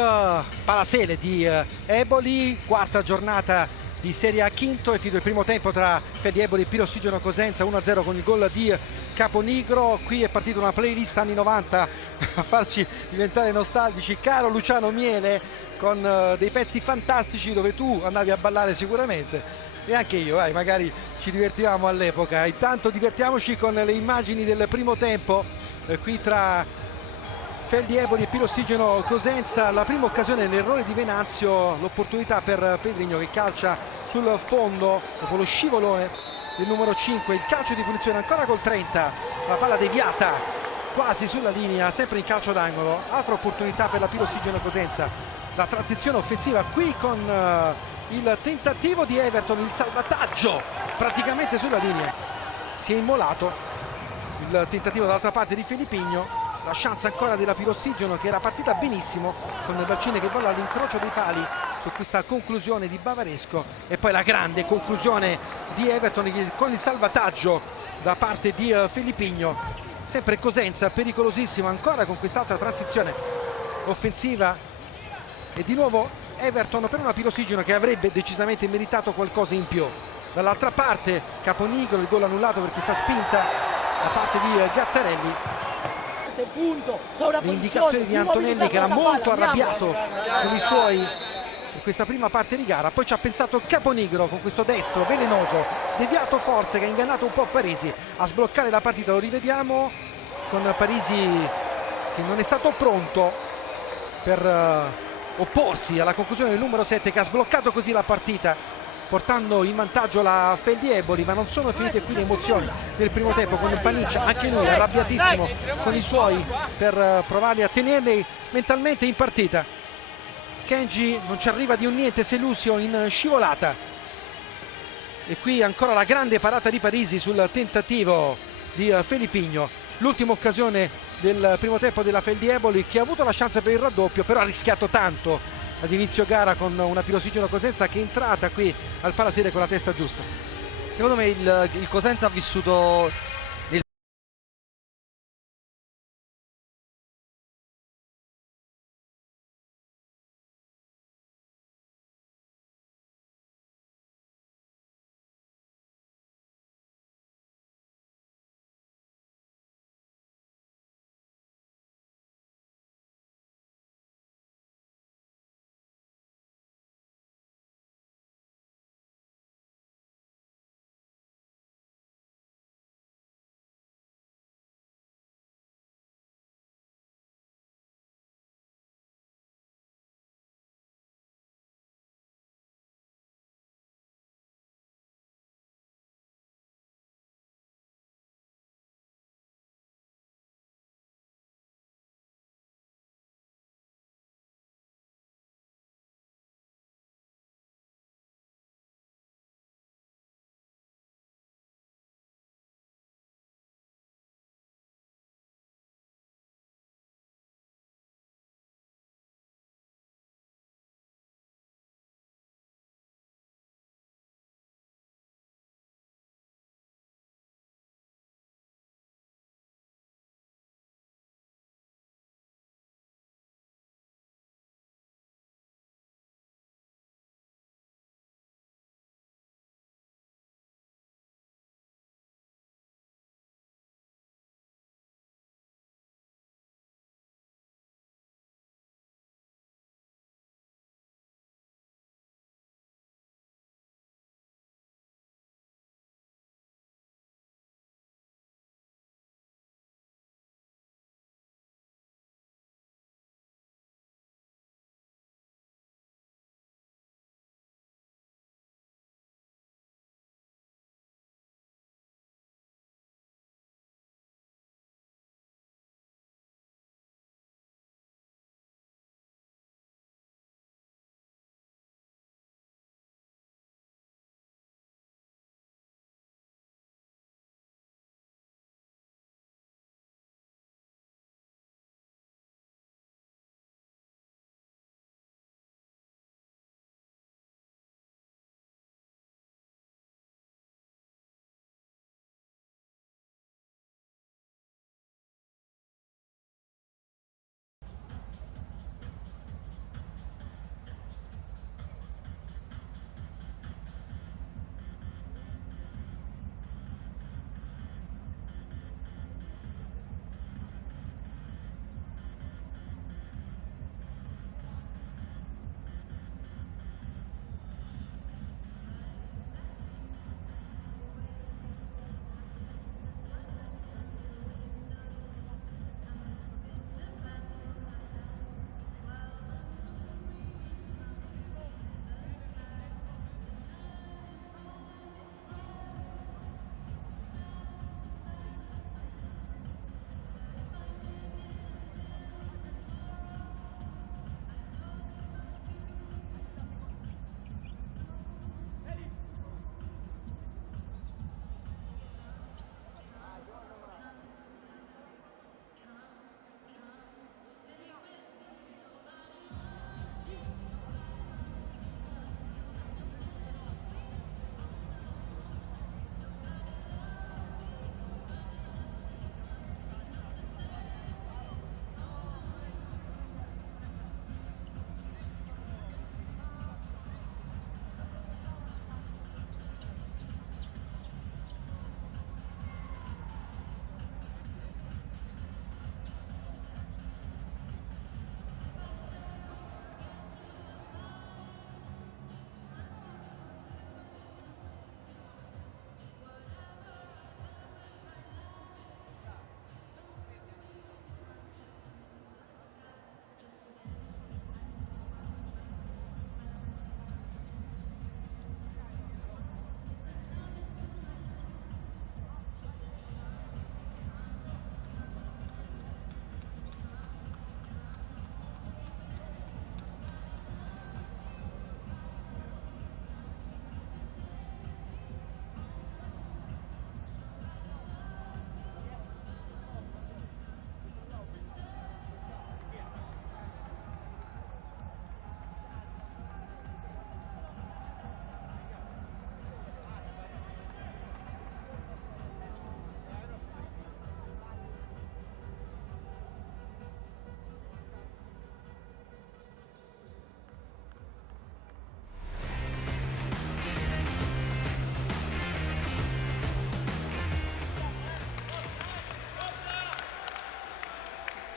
Palasele di Eboli, quarta giornata di Serie A, quinto e finito il primo tempo tra Feldi Eboli e Pirossigeno Cosenza, 1-0 con il gol di Caponigro. Qui è partita una playlist anni 90 a farci diventare nostalgici, caro Luciano Miele, con dei pezzi fantastici dove tu andavi a ballare sicuramente e anche io, magari ci divertivamo all'epoca. Intanto divertiamoci con le immagini del primo tempo qui tra Feldi Eboli e Pirossigeno Cosenza. La prima occasione, l'errore di Venanzio, l'opportunità per Pedrigno che calcia sul fondo dopo lo scivolone del numero 5, il calcio di punizione ancora col 30, la palla deviata quasi sulla linea, sempre in calcio d'angolo. Altra opportunità per la Pirossigeno Cosenza, la transizione offensiva qui con il tentativo di Everton, il salvataggio praticamente sulla linea, si è immolato il tentativo dall'altra parte di Filippigno. La chance ancora della Pirossigeno che era partita benissimo con Valcine che vola all'incrocio dei pali su questa conclusione di Bavaresco, e poi la grande conclusione di Everton con il salvataggio da parte di Filippigno. Sempre Cosenza pericolosissimo ancora con quest'altra transizione offensiva e di nuovo Everton per una Pirossigeno che avrebbe decisamente meritato qualcosa in più. Dall'altra parte Caponigro, il gol annullato per questa spinta da parte di Gattarelli. L'indicazione di Antonelli che era molto arrabbiato con i suoi in questa prima parte di gara. Poi ci ha pensato Caponigro con questo destro velenoso, deviato forse, che ha ingannato un po' Parisi a sbloccare la partita. Lo rivediamo con Parisi che non è stato pronto per opporsi alla conclusione del numero 7, che ha sbloccato così la partita portando in vantaggio la Feldi Eboli. Ma non sono finite qui le emozioni del primo tempo con Paniccia, anche lui arrabbiatissimo con i suoi per provarli a tenerli mentalmente in partita. Kenji non ci arriva di un niente, Selusio in scivolata e qui ancora la grande parata di Parisi sul tentativo di Filippigno. L'ultima occasione del primo tempo della Feldi Eboli, che ha avuto la chance per il raddoppio, però ha rischiato tanto ad inizio gara con una Pirossigeno Cosenza che è entrata qui al Palasele con la testa giusta. Secondo me il Cosenza ha vissuto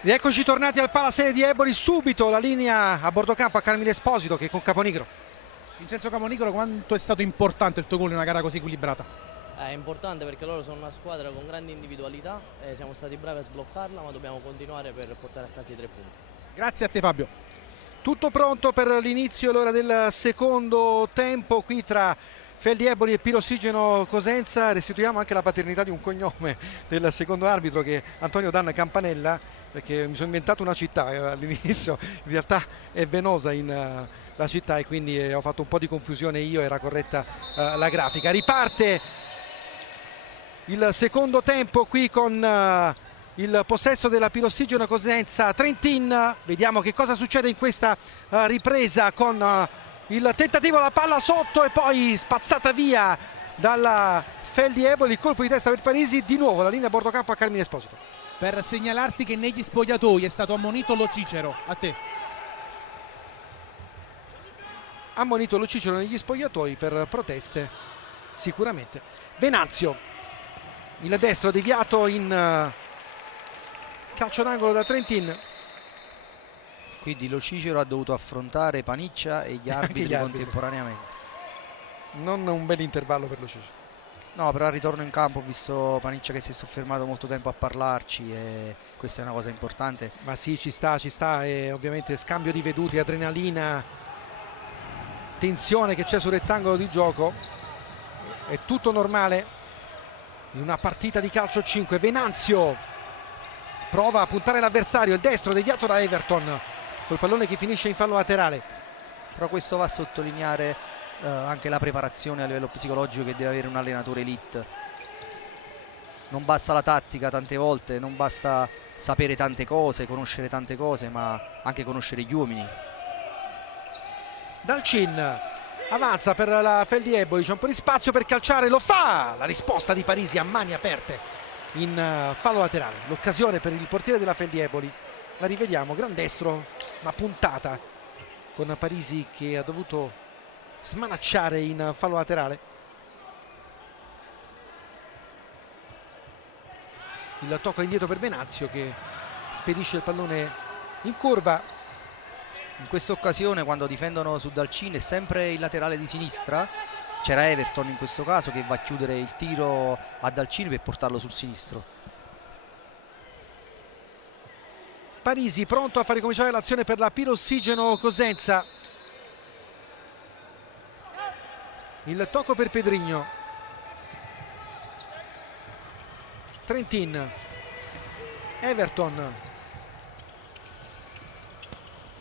Rieccoci tornati al Palasere di Eboli, subito la linea a bordo campo a Carmine Esposito che con Caponigro. Vincenzo Caponigro, quanto è stato importante il tuo gol in una gara così equilibrata? È importante perché loro sono una squadra con grandi individualità e siamo stati bravi a sbloccarla, ma dobbiamo continuare per portare a casa i 3 punti. Grazie a te Fabio. Tutto pronto per l'inizio l'ora del secondo tempo qui tra Feldi Eboli e Pirossigeno Cosenza. Restituiamo anche la paternità di un cognome del secondo arbitro, che è Antonio Dan Campanella, perché mi sono inventato una città all'inizio, in realtà è Venosa la città, e quindi ho fatto un po' di confusione io, era corretta la grafica. Riparte il secondo tempo qui con il possesso della Pirossigeno Cosenza Trentin. Vediamo che cosa succede in questa ripresa con il tentativo, la palla sotto e poi spazzata via dalla Feldi Eboli, colpo di testa per Parisi, di nuovo la linea a bordo campo a Carmine Esposito. Per segnalarti che negli spogliatoi è stato ammonito Lo Cicero. A te. Ammonito Lo Cicero negli spogliatoi per proteste sicuramente. Venanzio, il destro deviato in calcio d'angolo da Trentin. Quindi Lo Cicero ha dovuto affrontare Paniccia e gli arbitri contemporaneamente. Non un bel intervallo per Lo Cicero. No, però al ritorno in campo ho visto Paniccia che si è soffermato molto tempo a parlarci, e questa è una cosa importante. Ma sì, ci sta, e ovviamente scambio di vedute, adrenalina, tensione che c'è sul rettangolo di gioco, è tutto normale in una partita di calcio 5. Venanzio prova a puntare l'avversario, il destro deviato da Everton col pallone che finisce in fallo laterale. Però questo va a sottolineare anche la preparazione a livello psicologico che deve avere un allenatore elite. Non basta la tattica tante volte, non basta sapere tante cose, conoscere tante cose, ma anche conoscere gli uomini. Dalcin avanza per la Feldi Eboli, c'è un po' di spazio per calciare, lo fa! La risposta di Parisi a mani aperte in fallo laterale. L'occasione per il portiere della Feldi Eboli, la rivediamo, gran destro, ma puntata con Parisi che ha dovuto smanacciare in fallo laterale. Il tocco indietro per Venanzio che spedisce il pallone in curva. In questa occasione, quando difendono su Dalcin, è sempre il laterale di sinistra. C'era Everton in questo caso che va a chiudere il tiro a Dalcin per portarlo sul sinistro. Parisi pronto a far ricominciare l'azione per la Pirossigeno Cosenza. Il tocco per Pedrigno. Trentin. Everton.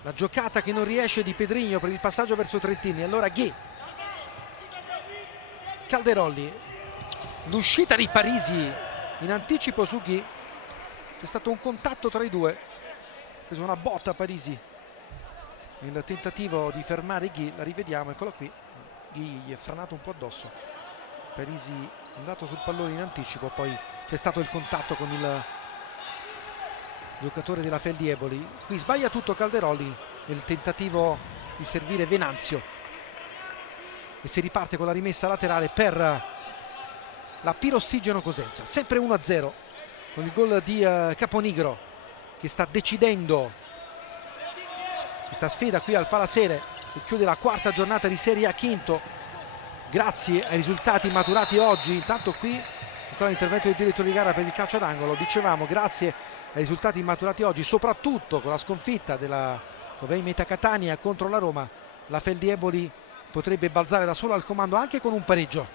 La giocata che non riesce di Pedrigno per il passaggio verso Trentin. E allora Ghi. Calderolli. L'uscita di Parisi in anticipo su Ghi. C'è stato un contatto tra i due. Ha preso una botta Parisi. Il tentativo di fermare Ghi. La rivediamo, eccolo qui. Gli è franato un po' addosso. Parisi è andato sul pallone in anticipo, poi c'è stato il contatto con il giocatore della Feldi Eboli. Qui sbaglia tutto Calderoli nel tentativo di servire Venanzio e si riparte con la rimessa laterale per la Pirossigeno Cosenza. Sempre 1-0 con il gol di Caponigro che sta decidendo questa sfida qui al Palasere, che chiude la quarta giornata di Serie A, quinto grazie ai risultati maturati oggi. Intanto qui ancora l'intervento del direttore di gara per il calcio d'angolo. Dicevamo, grazie ai risultati maturati oggi, soprattutto con la sconfitta della Covei Meta Catania contro la Roma, la Feldi Eboli potrebbe balzare da sola al comando anche con un pareggio,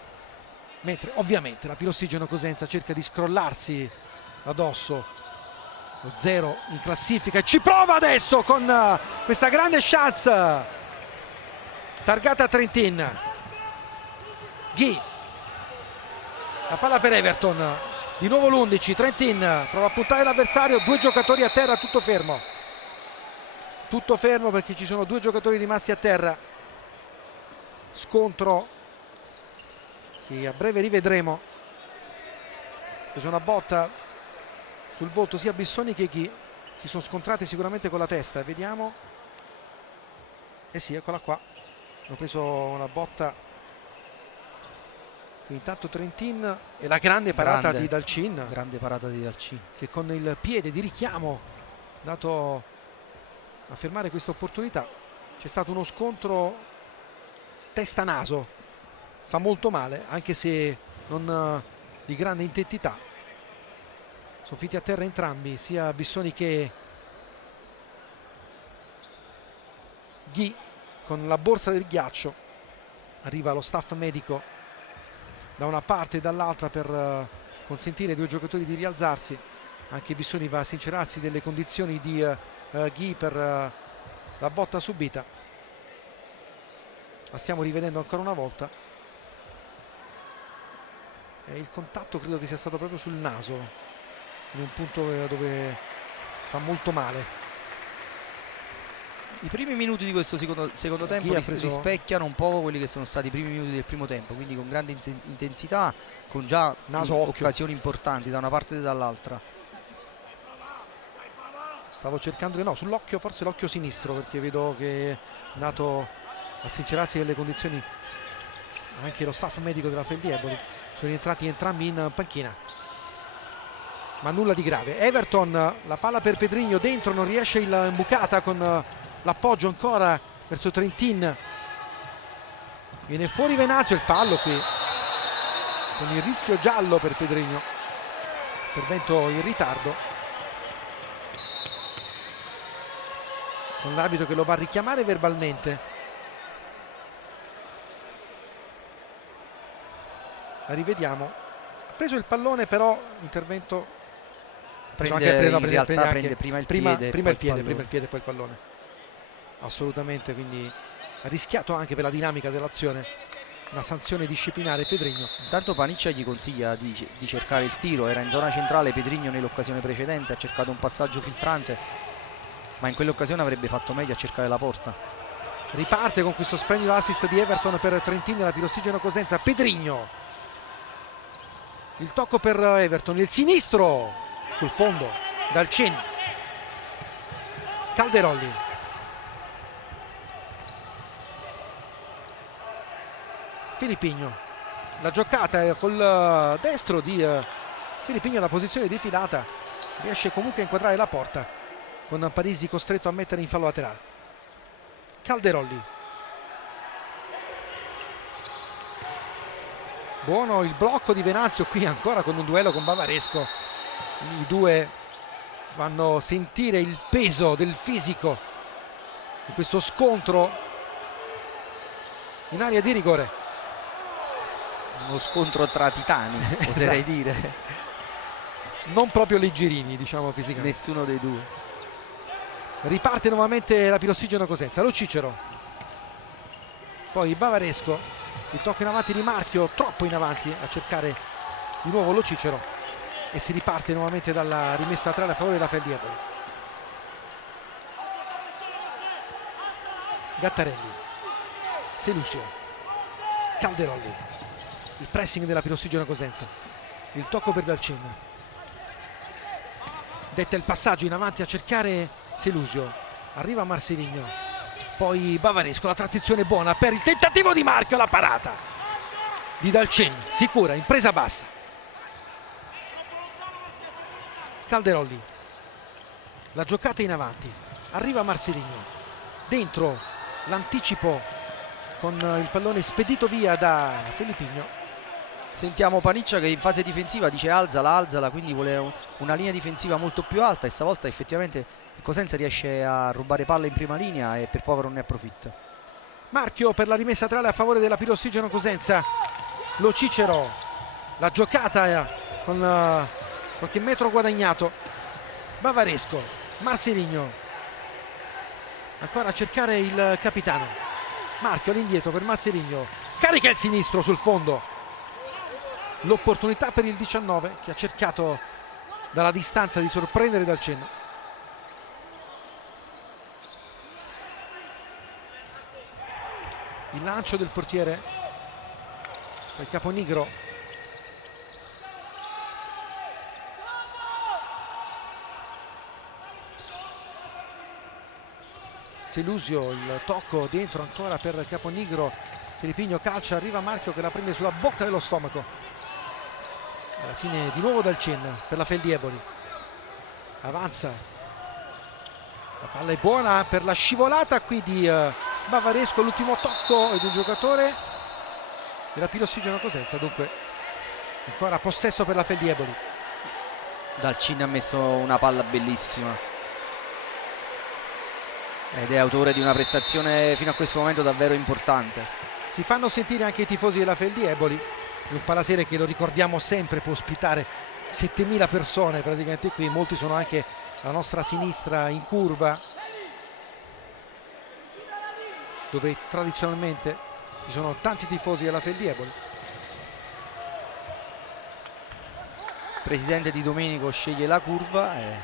mentre ovviamente la Pirossigeno Cosenza cerca di scrollarsi addosso lo 0 in classifica e ci prova adesso con questa grande chance targata a Trentin. Ghi, la palla per Everton, di nuovo l'11, Trentin prova a puntare l'avversario, 2 giocatori a terra, tutto fermo perché ci sono 2 giocatori rimasti a terra. Scontro che a breve rivedremo. Preso una botta sul volto sia Bissoni che Ghi, si sono scontrati sicuramente con la testa. Vediamo, sì, eccola qua, hanno preso una botta. Intanto Trentin e la grande parata di Dalcin, grande parata di Dalcin, che con il piede di richiamo dato a fermare questa opportunità. C'è stato uno scontro testa-naso, fa molto male anche se non di grande intensità. Soffitti a terra entrambi, sia Bissoni che Ghi, con la borsa del ghiaccio. Arriva lo staff medico da una parte e dall'altra per consentire ai due giocatori di rialzarsi. Anche Bissoni va a sincerarsi delle condizioni di Ghi per la botta subita. La stiamo rivedendo ancora una volta. E il contatto credo che sia stato proprio sul naso, in un punto dove fa molto male. I primi minuti di questo secondo tempo rispecchiano un po' quelli che sono stati i primi minuti del primo tempo, quindi con grande intensità, con già occasioni importanti da una parte e dall'altra. Stavo cercando no, sull'occhio, forse l'occhio sinistro, perché vedo che è andato a sincerarsi delle condizioni anche lo staff medico della Feldi Eboli. Sono rientrati entrambi in panchina, ma nulla di grave. Everton, la palla per Pedrigno, dentro, non riesce il Bucata con l'appoggio ancora verso Trentin. Viene fuori Venazio, il fallo qui con il rischio giallo per Pedrigno, intervento in ritardo, con l'arbitro che lo va a richiamare verbalmente. La rivediamo, ha preso il pallone, però intervento prende prima il piede e poi il pallone, assolutamente, quindi ha rischiato anche per la dinamica dell'azione una sanzione disciplinare Pedrigno. Intanto Paniccia gli consiglia di cercare il tiro, era in zona centrale Pedrigno nell'occasione precedente, ha cercato un passaggio filtrante, ma in quell'occasione avrebbe fatto meglio a cercare la porta. Riparte con questo splendido assist di Everton per Trentin nella Pirossigeno Cosenza. Pedrigno, il tocco per Everton, il sinistro sul fondo dal Cin. Calderolli, Filippigno, la giocata col destro di Filippigno, la posizione defilata, riesce comunque a inquadrare la porta, con Parisi costretto a mettere in fallo laterale. Calderolli, buono il blocco di Venazio qui ancora con un duello con Bavaresco. I due fanno sentire il peso del fisico di questo scontro in area di rigore. Uno scontro tra titani, oserei dire. Non proprio leggerini, diciamo, fisicamente. Nessuno dei due. Riparte nuovamente la Pirossigeno Cosenza. Lo Cicero, poi Bavaresco, il tocco in avanti di Marchio, troppo in avanti a cercare di nuovo Lo Cicero, e si riparte nuovamente dalla rimessa laterale a favore della Feldi Eboli. Gattarelli, Selusio, Calderolli, il pressing della Pirossigeno Cosenza, il tocco per Dalcin, detta il passaggio in avanti a cercare Selusio, arriva Marceligno, poi Bavaresco, la transizione buona per il tentativo di Marchio, la parata di Dalcin, sicura, in presa bassa. Calderolli, la giocata in avanti, arriva Marceligno, dentro l'anticipo con il pallone spedito via da Filippigno. Sentiamo Paniccia che in fase difensiva dice alzala, quindi vuole una linea difensiva molto più alta, e stavolta effettivamente il Cosenza riesce a rubare palle in prima linea e per poco non ne approfitta. Marchio per la rimessa laterale a favore della Pirossigeno Cosenza. Lo Cicero, la giocata con qualche metro guadagnato. Bavaresco, Marceligno, ancora a cercare il capitano. Marchio all'indietro per Marceligno, carica il sinistro sul fondo. L'opportunità per il 19 che ha cercato dalla distanza di sorprendere Dalcin. Il lancio del portiere del Caponigro, Selusio, il tocco dentro ancora per Caponigro. Filippigno calcia, arriva Marchio che la prende sulla bocca dello stomaco. Alla fine di nuovo Dalcin per la Feldi Eboli, avanza La palla è buona per la scivolata qui di Bavaresco, l'ultimo tocco di un giocatore della Pirossigeno Cosenza, dunque ancora possesso per la Feldi Eboli. Dalcin ha messo una palla bellissima ed è autore di una prestazione fino a questo momento davvero importante. Si fanno sentire anche i tifosi della Feldi Eboli, un Palasere che, lo ricordiamo sempre, può ospitare 7000 persone praticamente qui, molti sono anche alla nostra sinistra in curva, dove tradizionalmente ci sono tanti tifosi della Feldi Eboli. Il presidente Di Domenico sceglie la curva e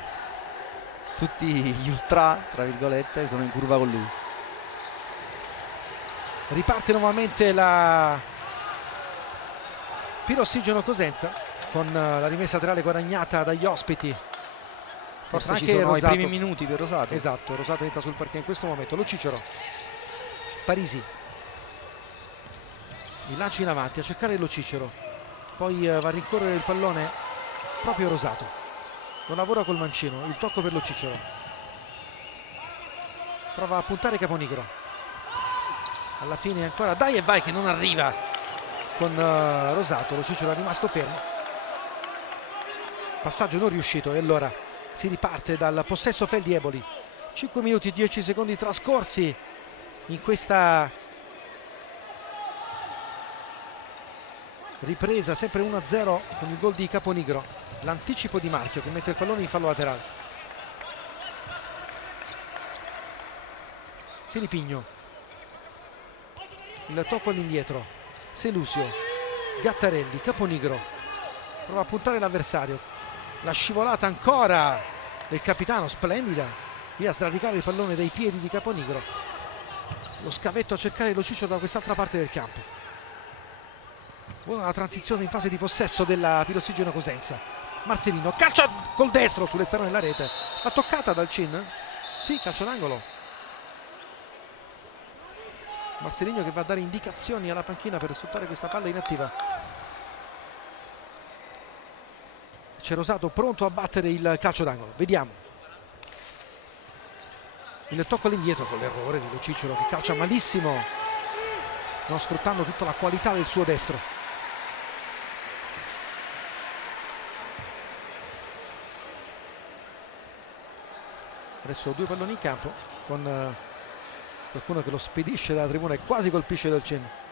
tutti gli ultra, tra virgolette, sono in curva con lui. Riparte nuovamente la Pirossigeno Cosenza con la rimessa laterale guadagnata dagli ospiti. Forse anche ci sono Rosato. i primi minuti per Rosato. Esatto, Rosato entra sul parquet in questo momento. Lo Cicero, Parisi, il lancio in avanti a cercare Lo Cicero, poi va a rincorrere il pallone proprio Rosato, lo lavora col mancino, il tocco per Lo Cicero, prova a puntare Caponigro, alla fine ancora dai e vai che non arriva con Rosato. Lo Cicero è rimasto fermo, passaggio non riuscito e allora si riparte dal possesso Feldi Eboli. 5 minuti e 10 secondi trascorsi in questa ripresa, sempre 1-0 con il gol di Caponigro, l'anticipo di Marchio che mette il pallone in fallo laterale. Filippigno, il tocco all'indietro, Selusio, Gattarelli, Caponigro prova a puntare l'avversario, la scivolata ancora del capitano, splendida, via a sradicare il pallone dai piedi di Caponigro, lo scavetto a cercare Lo Cicero da quest'altra parte del campo. Buona la transizione in fase di possesso della Pirossigeno Cosenza. Marcelino calcia col destro sull'esterno della rete, la toccata dal Cin? Sì, calcio d'angolo. Marcelino che va a dare indicazioni alla panchina per sfruttare questa palla inattiva. C'è Rosato pronto a battere il calcio d'angolo, vediamo. Il tocco all'indietro con l'errore di Lo Cicero che calcia malissimo, non sfruttando tutta la qualità del suo destro. Adesso 2 palloni in campo con qualcuno che lo spedisce dalla tribuna e quasi colpisce dal cenno.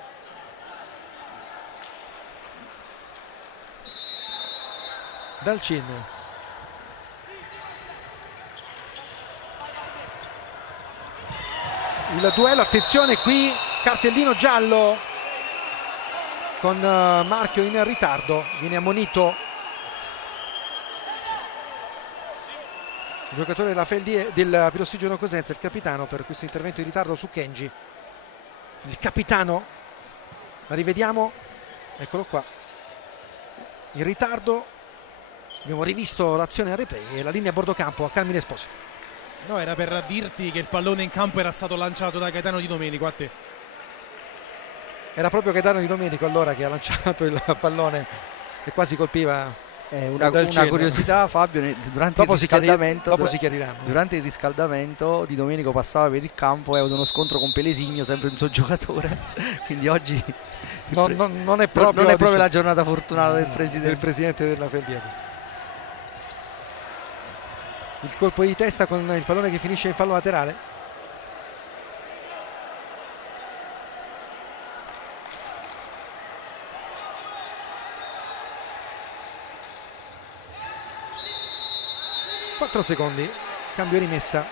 Dalcin, il duello, attenzione qui, cartellino giallo con Marchio in ritardo, viene ammonito il giocatore della Pirossigeno Cosenza, il capitano, per questo intervento in ritardo su Kenji. Il capitano, la rivediamo, eccolo qua, in ritardo. Abbiamo rivisto l'azione a replay e la linea a bordo campo a Carmine Esposito. No, era per dirti che il pallone in campo era stato lanciato da Gaetano Di Domenico a te. Era proprio Gaetano Di Domenico allora che ha lanciato il pallone e quasi colpiva una curiosità, Fabio, durante il riscaldamento Di Domenico passava per il campo e ha avuto uno scontro con Pelesigno, sempre un suo giocatore, quindi oggi non è proprio la giornata fortunata del presidente della Feldi. Il colpo di testa con il pallone che finisce in fallo laterale. Quattro secondi, cambio rimessa.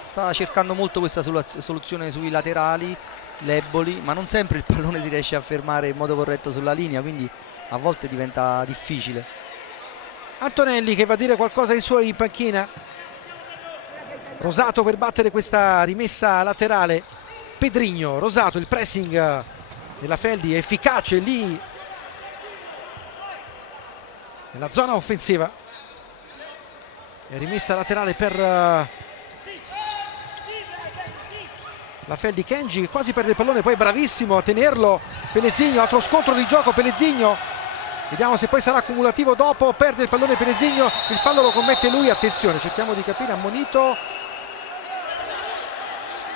Sta cercando molto questa soluzione sui laterali l'Eboli, ma non sempre il pallone si riesce a fermare in modo corretto sulla linea, quindi a volte diventa difficile. Antonelli che va a dire qualcosa ai suoi in panchina. Rosato per battere questa rimessa laterale. Pedrigno, Rosato, il pressing della Feldi è efficace lì nella zona offensiva. È rimessa laterale per la Feldi. Kenji che quasi perde il pallone, poi bravissimo a tenerlo Pellezzigno, altro scontro di gioco, Pellezzigno Vediamo se poi sarà accumulativo dopo. Perde il pallone Peresigno, il fallo lo commette lui. Attenzione, cerchiamo di capire. Ammonito.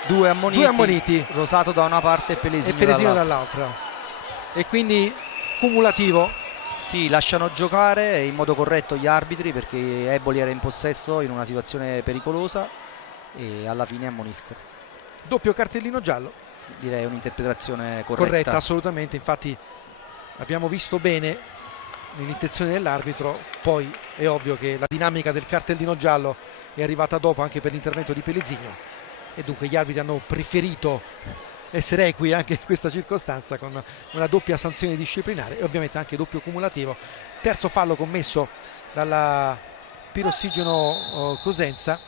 Due ammoniti. Rosato da una parte e Peresigno dall'altra. E quindi cumulativo. Sì, lasciano giocare in modo corretto gli arbitri perché Eboli era in possesso in una situazione pericolosa e alla fine ammoniscono. Doppio cartellino giallo. Direi un'interpretazione corretta. Corretta, assolutamente. Infatti abbiamo visto bene nell'intenzione dell'arbitro. Poi è ovvio che la dinamica del cartellino giallo è arrivata dopo anche per l'intervento di Peresigno e dunque gli arbitri hanno preferito essere equi anche in questa circostanza con una doppia sanzione disciplinare e ovviamente anche doppio cumulativo. Terzo fallo commesso dalla Pirossigeno Cosenza.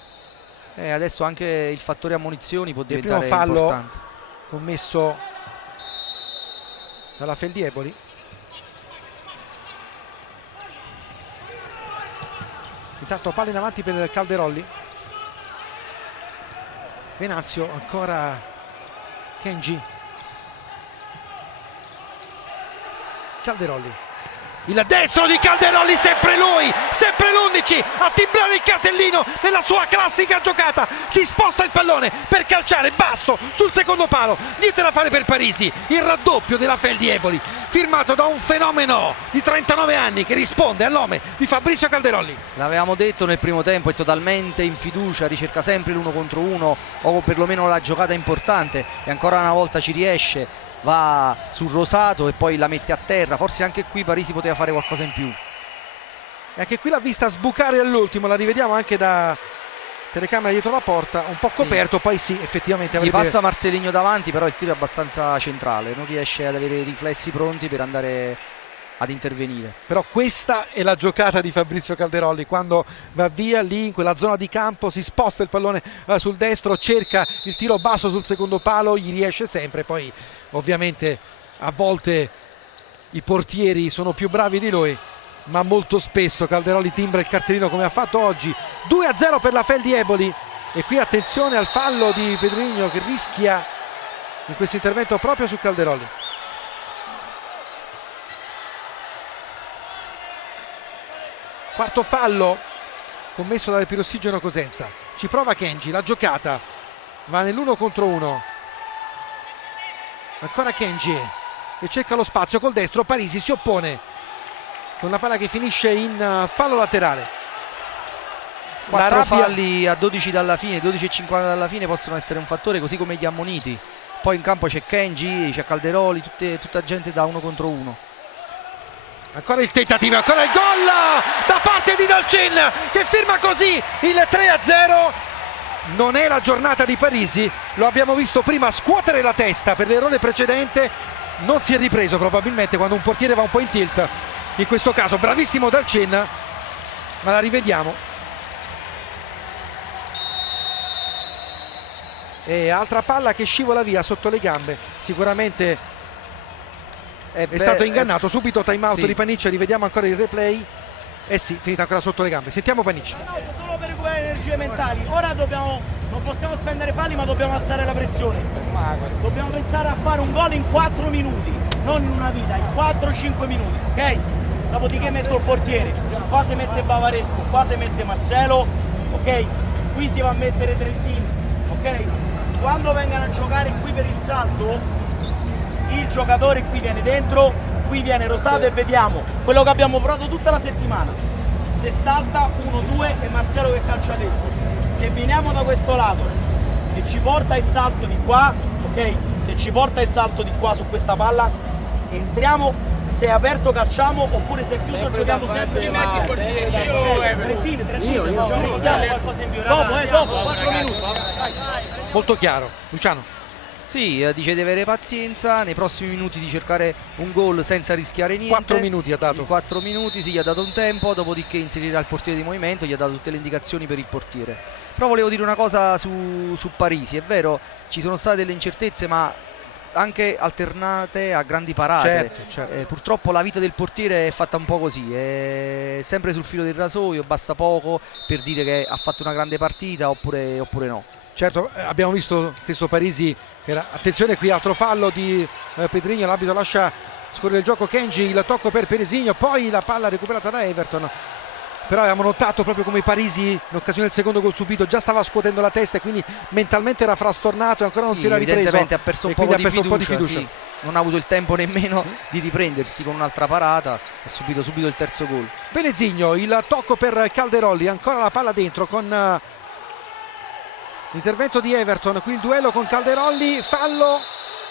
Adesso anche il fattore ammonizioni può diventare primo fallo importante. Commesso dalla Feldi Eboli. Intanto palla in avanti per Calderolli. Venanzio, ancora Kenji. Calderolli. Il destro di Calderolli, sempre lui, sempre l'11 a timbrare il cartellino nella sua classica giocata. Si sposta il pallone per calciare basso sul secondo palo. Niente da fare per Parisi. Il raddoppio della Feldi Eboli, firmato da un fenomeno di 39 anni che risponde al nome di Fabrizio Calderolli. L'avevamo detto nel primo tempo, è totalmente in fiducia, ricerca sempre l'uno contro uno o perlomeno la giocata importante e ancora una volta ci riesce. Va sul Rosato e poi la mette a terra. Forse anche qui Parisi poteva fare qualcosa in più. E anche qui l'ha vista sbucare all'ultimo, la rivediamo anche da telecamera dietro la porta, un po' coperto, sì. Poi sì, effettivamente avrebbe... Gli passa Marceligno davanti, però il tiro è abbastanza centrale, non riesce ad avere i riflessi pronti per andare ad intervenire. Però questa è la giocata di Fabrizio Calderolli, quando va via lì in quella zona di campo, si sposta il pallone sul destro, cerca il tiro basso sul secondo palo, gli riesce sempre, poi ovviamente a volte i portieri sono più bravi di lui, ma molto spesso Calderolli timbra il cartellino come ha fatto oggi. 2-0 per la Feldi Eboli e qui attenzione al fallo di Pedrigno che rischia in questo intervento proprio su Calderolli. Quarto fallo commesso dal Pirossigeno Cosenza. Ci prova Kenji, la giocata va nell'uno contro uno. Ancora Kenji che cerca lo spazio col destro. Parisi si oppone con la palla che finisce in fallo laterale. 4 falli a 12 dalla fine, 12,50 dalla fine possono essere un fattore, così come gli ammoniti. Poi in campo c'è Kenji, c'è Calderoli, tutta gente da uno contro uno. Ancora il tentativo, ancora il gol da parte di Dalcin che firma così il 3-0. Non è la giornata di Parisi, lo abbiamo visto prima scuotere la testa per l'errore precedente, non si è ripreso probabilmente quando un portiere va un po' in tilt. In questo caso bravissimo Dalcin, ma la rivediamo. E altra palla che scivola via sotto le gambe, sicuramente è stato ingannato. Subito time out, sì. Di Paniccia, rivediamo ancora il replay. Eh sì, finita ancora sotto le gambe. Sentiamo Paniccia. Solo per recuperare energie mentali. Ora non possiamo spendere falli, ma dobbiamo alzare la pressione. Dobbiamo pensare a fare un gol in 4 minuti, non in una vita, in 4-5 minuti, ok? Dopodiché metto il portiere, qua si mette Bavaresco, qua si mette Marcelo, ok? Qui si va a mettere Trentini, ok? Quando vengano a giocare qui per il salto, il giocatore qui viene dentro, qui viene Rosato e vediamo quello che abbiamo provato tutta la settimana. Se salta 1-2 e Marcelo che calcia dentro. Se veniamo da questo lato e ci porta il salto di qua, ok? Se ci porta il salto di qua su questa palla, entriamo, se è aperto calciamo, oppure se è chiuso giochiamo sempre in mezzo. Trentini, dopo 4 minuti. Molto chiaro, Luciano. Sì, dice di avere pazienza, nei prossimi minuti di cercare un gol senza rischiare niente. 4 minuti ha dato. In 4 minuti, sì, gli ha dato un tempo, dopodiché inserirà il portiere di movimento, gli ha dato tutte le indicazioni per il portiere. Però volevo dire una cosa su Parisi, è vero, ci sono state delle incertezze, ma anche alternate a grandi parate. Certo. Purtroppo la vita del portiere è fatta un po' così, è sempre sul filo del rasoio, basta poco per dire che ha fatto una grande partita oppure no. Certo, abbiamo visto stesso Parisi che era, attenzione qui, altro fallo di Pedrigno, l'arbitro lascia scorre il gioco Kenji, il tocco per Peresigno, poi la palla recuperata da Everton. Però abbiamo notato proprio come Parisi in occasione del secondo gol subito già stava scuotendo la testa e quindi mentalmente era frastornato e ancora non si era ripreso. Evidentemente ha perso un e quindi po' ha perso un po' di fiducia. sì. Non ha avuto il tempo nemmeno di riprendersi con un'altra parata, ha subito il terzo gol. Peresigno, il tocco per Calderolli, ancora la palla dentro con l'intervento di Everton, qui il duello con Calderolli, fallo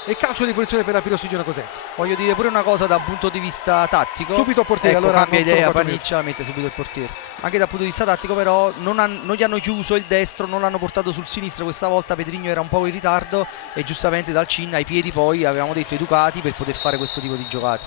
e calcio di punizione per la Pirossigeno Cosenza. Voglio dire pure una cosa dal punto di vista tattico. Subito portiere, ecco, allora cambia idea, Paniccia mette subito il portiere. Anche dal punto di vista tattico però non gli hanno chiuso il destro, non l'hanno portato sul sinistro, questa volta Pedrigno era un po' in ritardo e giustamente dal Cin ai piedi poi avevamo detto educati per poter fare questo tipo di giocate.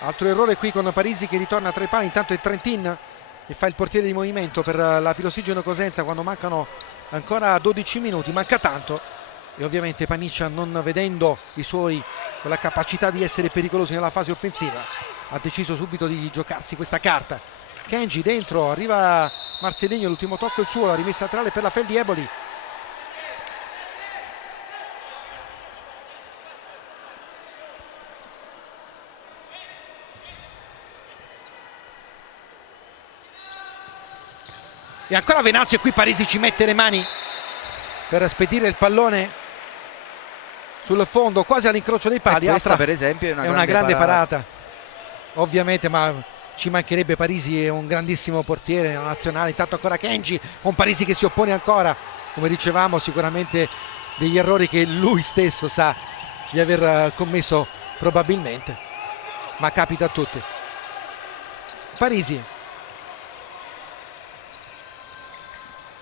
Altro errore qui con Parisi che ritorna tra i pali, intanto è Trentin che fa il portiere di movimento per la Pirossigeno Cosenza quando mancano ancora 12 minuti, manca tanto. E ovviamente Paniccia, non vedendo i suoi con la capacità di essere pericolosi nella fase offensiva, ha deciso subito di giocarsi questa carta. Kenji dentro, arriva Marceligno, l'ultimo tocco è il suo, la rimessa laterale per la Feldi Eboli. E ancora Venazio e qui Parisi ci mette le mani per spedire il pallone sul fondo, quasi all'incrocio dei pali. Questa per esempio è una grande parata. Ovviamente, ma ci mancherebbe, Parisi è un grandissimo portiere nazionale. Intanto ancora Kenji con Parisi che si oppone ancora, come dicevamo sicuramente degli errori che lui stesso sa di aver commesso probabilmente, ma capita a tutti. Parisi,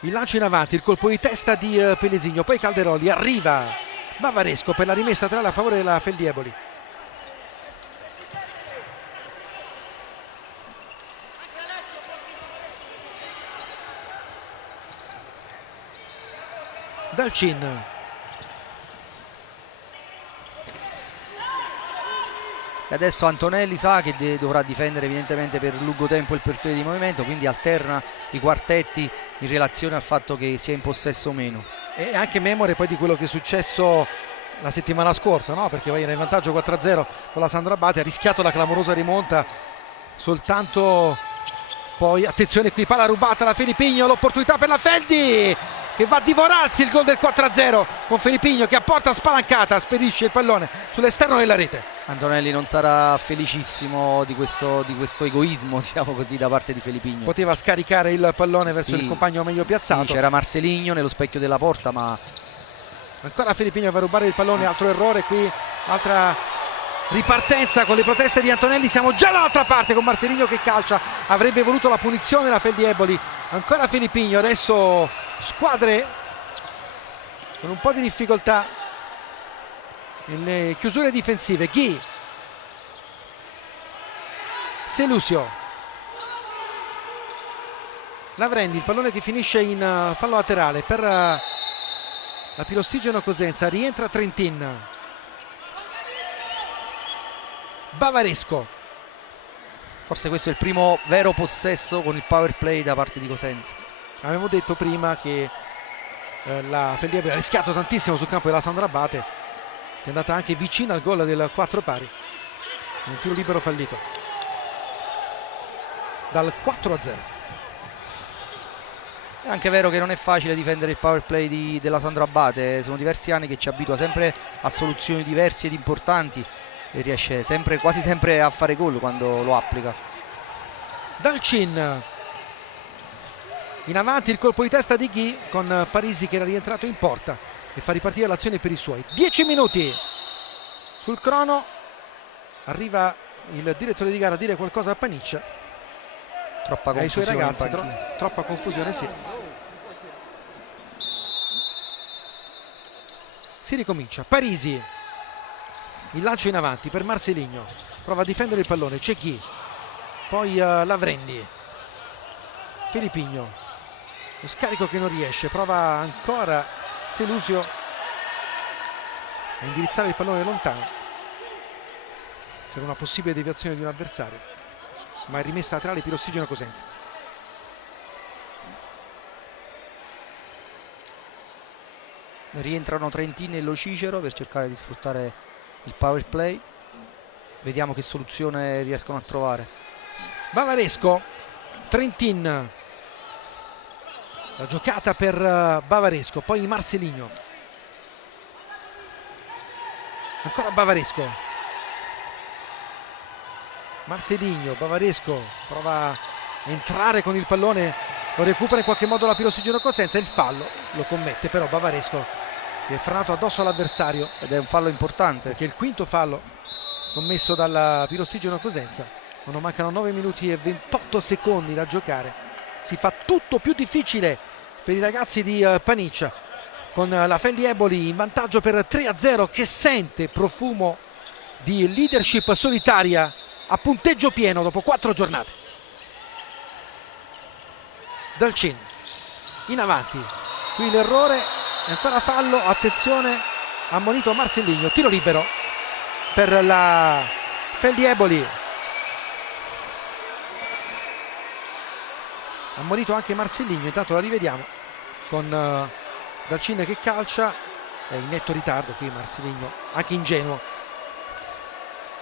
il lancio in avanti, il colpo di testa di Peresigno, poi Calderolli, arriva Bavaresco per la rimessa tra a favore della Feldi Eboli. Dal Cin, e adesso Antonelli sa che dovrà difendere evidentemente per lungo tempo il portiere di movimento, quindi alterna i quartetti in relazione al fatto che sia in possesso o meno. E anche memore poi di quello che è successo la settimana scorsa, no? Perché va in vantaggio 4-0 con la Sandro Abate, ha rischiato la clamorosa rimonta soltanto poi, attenzione qui, palla rubata da Felipigno, l'opportunità per la Feldi che va a divorarsi il gol del 4-0 con Felipigno che a porta spalancata spedisce il pallone sull'esterno della rete. Antonelli non sarà felicissimo di questo egoismo, diciamo così, da parte di Felipigno. Poteva scaricare il pallone verso il compagno meglio piazzato. Sì, c'era Marceligno nello specchio della porta, ma ancora Felipigno va a rubare il pallone, altro errore qui, altra ripartenza con le proteste di Antonelli. Siamo già dall'altra parte con Marceligno che calcia, avrebbe voluto la punizione la Feldi Eboli. Ancora Felipigno, adesso squadre con un po' di difficoltà nelle chiusure difensive. Ghi, Selusio, Lavrendi, il pallone che finisce in fallo laterale per la Pirossigeno Cosenza, rientra Trentin. Bavaresco, forse questo è il primo vero possesso con il power play da parte di Cosenza. Avevo detto prima che la Feldi Eboli ha rischiato tantissimo sul campo della Sandro Abate, che è andata anche vicina al gol del 4 pari, un tiro libero fallito dal 4-0. È anche vero che non è facile difendere il power play della Sandro Abate, sono diversi anni che ci abitua sempre a soluzioni diverse ed importanti e riesce quasi sempre a fare gol quando lo applica. Dal Cin, in avanti il colpo di testa di Ghi con Parisi che era rientrato in porta e fa ripartire l'azione per i suoi. 10 minuti sul crono, arriva il direttore di gara a dire qualcosa a Paniccia, troppa confusione ai suoi ragazzi, in panchina. troppa confusione, sì. Si ricomincia. Parisi, il lancio in avanti per Marceligno, prova a difendere il pallone, c'è Ghi, poi Lavrendi, Felipigno, lo scarico che non riesce, prova ancora Selusio a indirizzare il pallone lontano per una possibile deviazione di un avversario, ma è rimessa laterale Pirossigeno Cosenza. Rientrano Trentin e Lo Cicero per cercare di sfruttare il power play. vediamo che soluzione riescono a trovare. Bavaresco, Trentin, la giocata per Bavaresco, poi Marcelinho, ancora Bavaresco, Marcelinho, Bavaresco prova a entrare con il pallone, lo recupera in qualche modo la Pirossigeno Cosenza, il fallo lo commette però Bavaresco, che è frenato addosso all'avversario, Ed è un fallo importante. perché è il quinto fallo commesso dalla Pirossigeno Cosenza, quando mancano 9 minuti e 28 secondi da giocare. Si fa tutto più difficile per i ragazzi di Paniccia, con la Feldi Eboli in vantaggio per 3-0, che sente profumo di leadership solitaria a punteggio pieno dopo 4 giornate. Dalcin in avanti, qui l'errore, ancora fallo, attenzione, ammonito Marcelinho, tiro libero per la Feldi Eboli. Ammonito anche Marcelinho, intanto la rivediamo con Dalcin che calcia, è in netto ritardo qui Marcelinho, anche ingenuo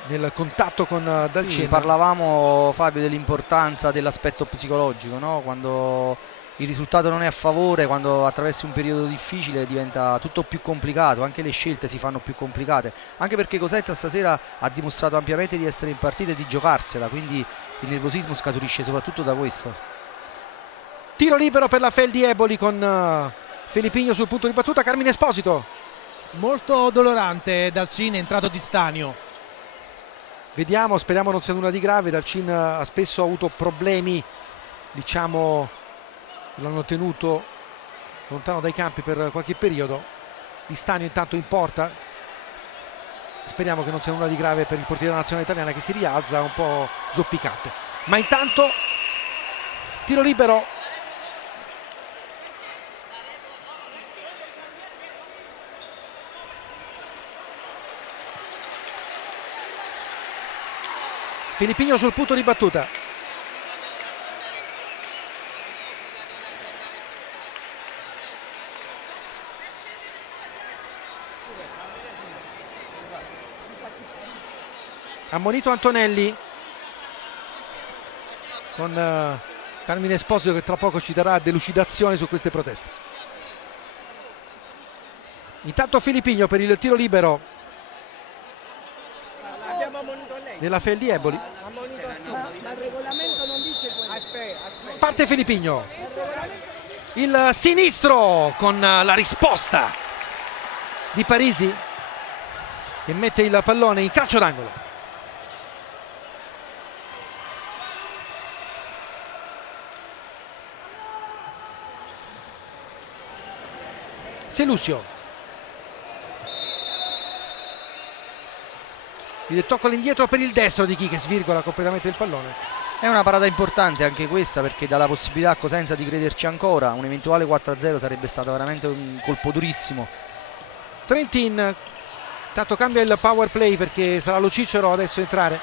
nel contatto con Dalcin. Sì, parlavamo, Fabio, dell'importanza dell'aspetto psicologico, no? Quando il risultato non è a favore, quando attraversi un periodo difficile diventa tutto più complicato, anche le scelte si fanno più complicate, anche perché Cosenza stasera ha dimostrato ampiamente di essere in partita e di giocarsela, quindi il nervosismo scaturisce soprattutto da questo. Tiro libero per la Feldi Eboli con Filippigno sul punto di battuta, Carmine Esposito. Molto dolorante Dalcin, è entrato di Stanio. Vediamo, speriamo non sia nulla di grave. Dalcin ha spesso avuto problemi, diciamo, l'hanno tenuto lontano dai campi per qualche periodo. Di Stanio intanto in porta, speriamo che non sia nulla di grave per il portiere della nazionale italiana, che si rialza un po' zoppicante. Ma intanto tiro libero Filippigno sul punto di battuta. Ammonito Antonelli con Carmine Esposito, che tra poco ci darà delucidazione su queste proteste. Intanto Filippigno per il tiro libero della Feldi Eboli. Ma il regolamento non dice quello. Parte Filippigno, il sinistro con la risposta di Parisi, che mette il pallone in calcio d'angolo. Selusio, il tocco all'indietro per il destro di chi, che svirgola completamente il pallone. È una parata importante anche questa, perché dà la possibilità a Cosenza di crederci ancora. Un eventuale 4-0 sarebbe stato veramente un colpo durissimo. Trentin tanto cambia il power play, perché sarà Lo Cicero adesso a entrare.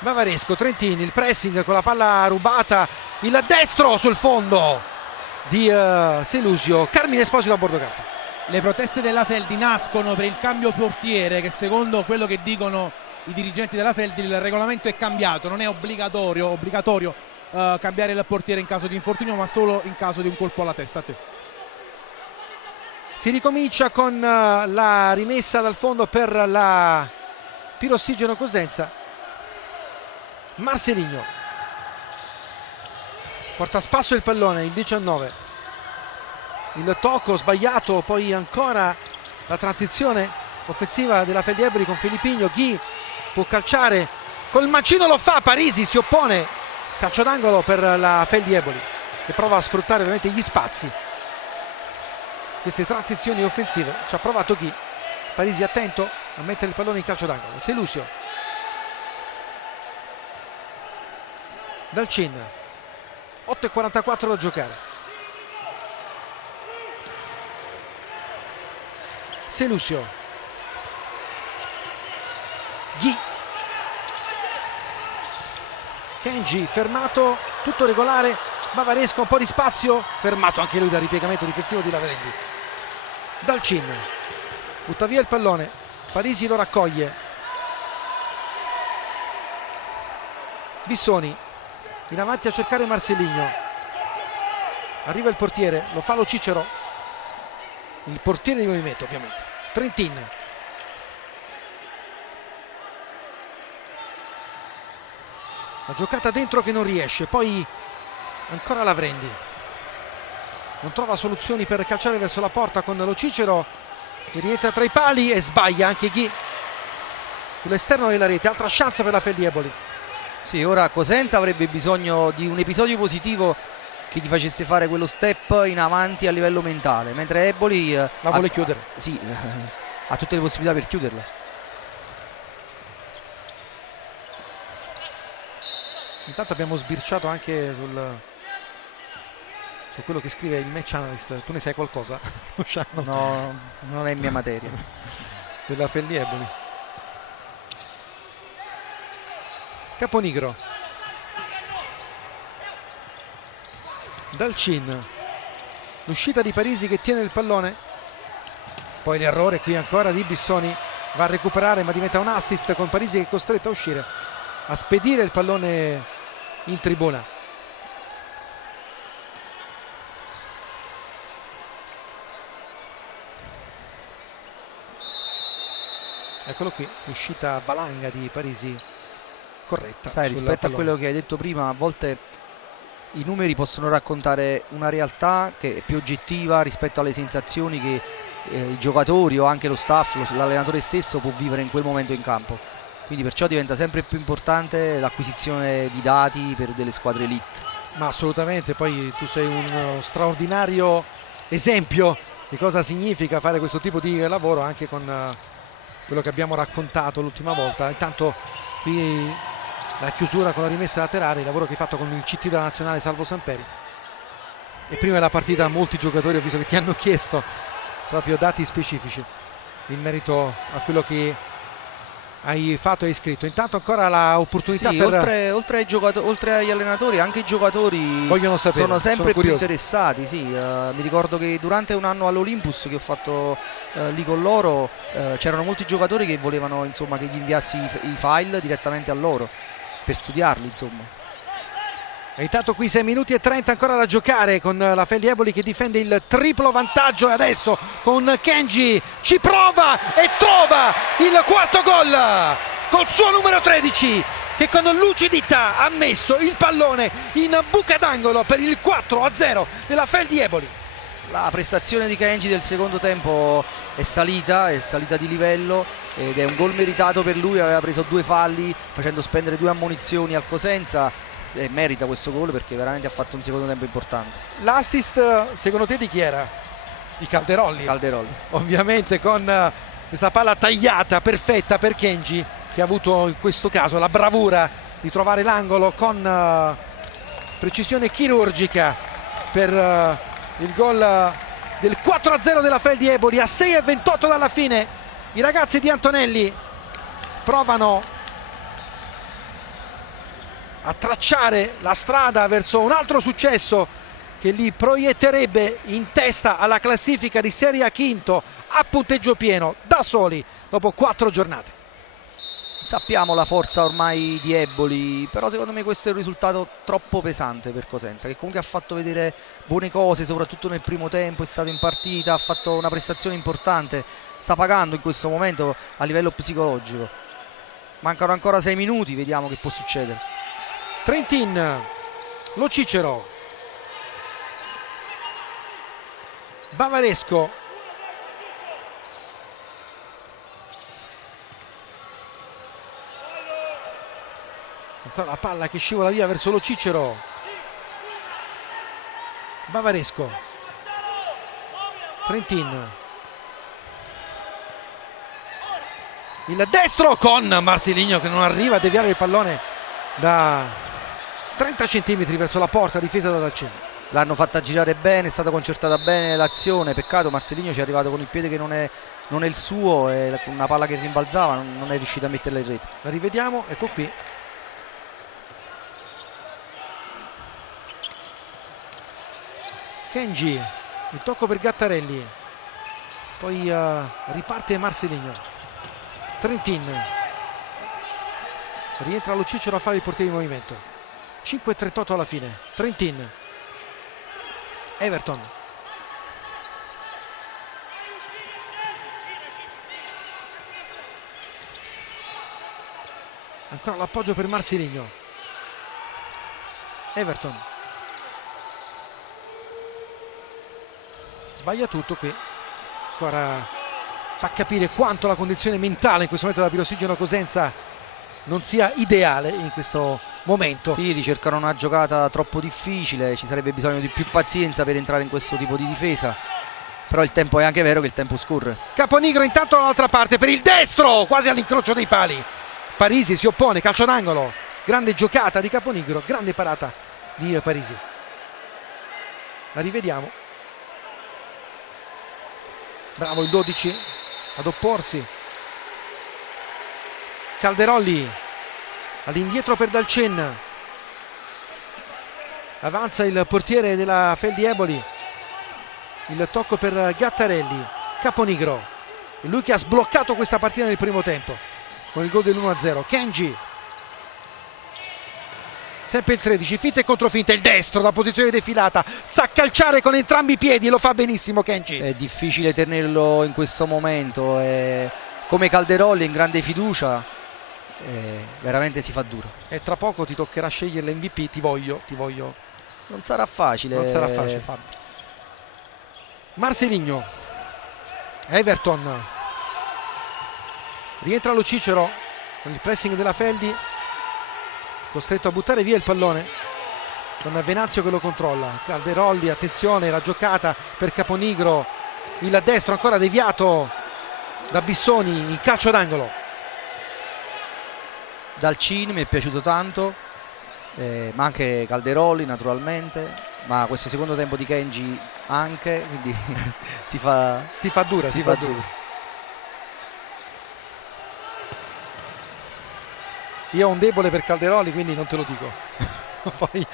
Bavaresco, Trentin, il pressing con la palla rubata, il destro sul fondo di Selusio, Carmine Esposito a bordo campo. Le proteste della Feldi nascono per il cambio portiere, che secondo quello che dicono i dirigenti della Feldi il regolamento è cambiato, non è obbligatorio cambiare il portiere in caso di infortunio, ma solo in caso di un colpo alla testa. A te. Si ricomincia con la rimessa dal fondo per la Pirossigeno Cosenza. Marcelinho porta a spasso il pallone, il 19, il tocco sbagliato, poi ancora la transizione offensiva della Feldi Eboli con Filippigno. Chi può calciare col mancino, lo fa, Parisi si oppone, calcio d'angolo per la Feldi Eboli, che prova a sfruttare ovviamente gli spazi, queste transizioni offensive. Ci ha provato Chi, Parisi attento a mettere il pallone in calcio d'angolo. Selusio, Dalcin, 8:44 da giocare. Selusio, Ghi, Kenji fermato, tutto regolare. Bavaresco, un po' di spazio, fermato anche lui dal ripiegamento difensivo di Laverendi. Dalcin butta via il pallone, Parisi lo raccoglie, Bissoni in avanti a cercare Marceligno, arriva il portiere, lo fa Lo Cicero, il portiere di movimento ovviamente. Trentin, la giocata dentro che non riesce, poi ancora Lavrendi, non trova soluzioni per calciare verso la porta con Lo Cicero che rientra tra i pali e sbaglia anche Ghi sull'esterno della rete. Altra chance per la Feldieboli. Sì, ora Cosenza avrebbe bisogno di un episodio positivo che gli facesse fare quello step in avanti a livello mentale, mentre Eboli la vuole chiudere. Sì, ha tutte le possibilità per chiuderla. Intanto abbiamo sbirciato anche su quello che scrive il match analyst. Tu ne sai qualcosa? No, non è mia materia. Della Feldieboli. Caponigro, Dalcin, l'uscita di Parisi che tiene il pallone, poi l'errore qui ancora di Bissoni, va a recuperare ma diventa un assist con Parisi che è costretto a uscire, a spedire il pallone in tribuna. Eccolo qui, l'uscita valanga di Parisi corretta. Sai, rispetto a quello che hai detto prima, a volte i numeri possono raccontare una realtà che è più oggettiva rispetto alle sensazioni che i giocatori o anche lo staff, l'allenatore stesso può vivere in quel momento in campo. Quindi perciò diventa sempre più importante l'acquisizione di dati per delle squadre elite. Ma assolutamente, poi tu sei uno straordinario esempio di cosa significa fare questo tipo di lavoro, anche con quello che abbiamo raccontato l'ultima volta. Intanto qui la chiusura con la rimessa laterale, il lavoro che hai fatto con il CT della nazionale Salvo Samperi. E prima della partita molti giocatori ho visto che ti hanno chiesto proprio dati specifici in merito a quello che hai fatto e hai scritto. Intanto ancora l'opportunità, sì, per oltre agli allenatori, anche i giocatori vogliono sapere, sono sempre più curiosi. interessati. Sì, mi ricordo che durante un anno all'Olympus che ho fatto lì con loro c'erano molti giocatori che volevano, insomma, che gli inviassi i file direttamente a loro per studiarli, insomma. E intanto qui 6 minuti e 30 ancora da giocare, con la Feldieboli che difende il triplo vantaggio, e adesso con Kenji ci prova e trova il quarto gol col suo numero 13, che con lucidità ha messo il pallone in buca d'angolo per il 4-0 della Feldieboli. La prestazione di Kenji del secondo tempo è salita di livello ed è un gol meritato per lui. Aveva preso 2 falli facendo spendere 2 ammonizioni al Cosenza e merita questo gol perché veramente ha fatto un secondo tempo importante. L'assist secondo te di chi era? Di Calderolli. Calderolli. Ovviamente con questa palla tagliata perfetta per Kenji, che ha avuto in questo caso la bravura di trovare l'angolo con precisione chirurgica per il gol del 4-0 della Feldieboli. A 6:28 dalla fine i ragazzi di Antonelli provano a tracciare la strada verso un altro successo che li proietterebbe in testa alla classifica di Serie A, quinto a punteggio pieno da soli dopo 4 giornate. Sappiamo la forza ormai di Eboli, però secondo me questo è un risultato troppo pesante per Cosenza, che comunque ha fatto vedere buone cose, soprattutto nel primo tempo, è stato in partita, ha fatto una prestazione importante, sta pagando in questo momento a livello psicologico. Mancano ancora 6 minuti, vediamo che può succedere. Trentin, Lo Cicero, Bavaresco, ancora la palla che scivola via verso Lo Cicero, Bavaresco, Trentin, il destro con Marceligno che non arriva a deviare il pallone da 30 centimetri verso la porta difesa da Dalcin. L'hanno fatta girare bene, è stata concertata bene l'azione, peccato Marceligno ci è arrivato con il piede che non è il suo, e con una palla che rimbalzava non è riuscito a metterla in rete. La rivediamo, ecco qui. Kenji, il tocco per Gattarelli, poi riparte Marceligno. Trentin, Rientra Lo Cicero a fare il portiere di movimento. 5:38 alla fine. Trentin. Everton. Ancora l'appoggio per Marsiligno. Everton. Sbaglia tutto qui. Ancora fa capire quanto la condizione mentale in questo momento della Pirossigeno Cosenza non sia ideale in questo momento. Sì, ricercano una giocata troppo difficile, ci sarebbe bisogno di più pazienza per entrare in questo tipo di difesa. Però il tempo è anche vero che il tempo scorre. Caponigro intanto dall'altra parte per il destro, quasi all'incrocio dei pali. Parisi si oppone, calcio d'angolo. Grande giocata di Caponigro, grande parata di Parisi. La rivediamo. Bravo il 12 ad opporsi. Calderolli all'indietro per Dalcen. Avanza il portiere della Feldi Eboli. Il tocco per Gattarelli. Caponigro, lui che ha sbloccato questa partita nel primo tempo con il gol dell'1-0. Kenji, sempre il 13, finta e controfinta, il destro da posizione defilata, sa calciare con entrambi i piedi e lo fa benissimo Kenji. È difficile tenerlo in questo momento, come Calderolli in grande fiducia, veramente si fa duro. E tra poco ti toccherà scegliere l'MVP, ti voglio. Non sarà facile. Non sarà facile, Fabio. Marsiligno. Everton. Rientra Lo Cicero con il pressing della Feldi, costretto a buttare via il pallone con Venanzio che lo controlla. Calderolli, attenzione, la giocata per Caponigro, il destro ancora deviato da Bissoni, il calcio d'angolo. Dalcin mi è piaciuto tanto, ma anche Calderolli naturalmente, ma questo secondo tempo di Kenji anche, quindi si fa dura. Io ho un debole per Calderolli, quindi non te lo dico. Poi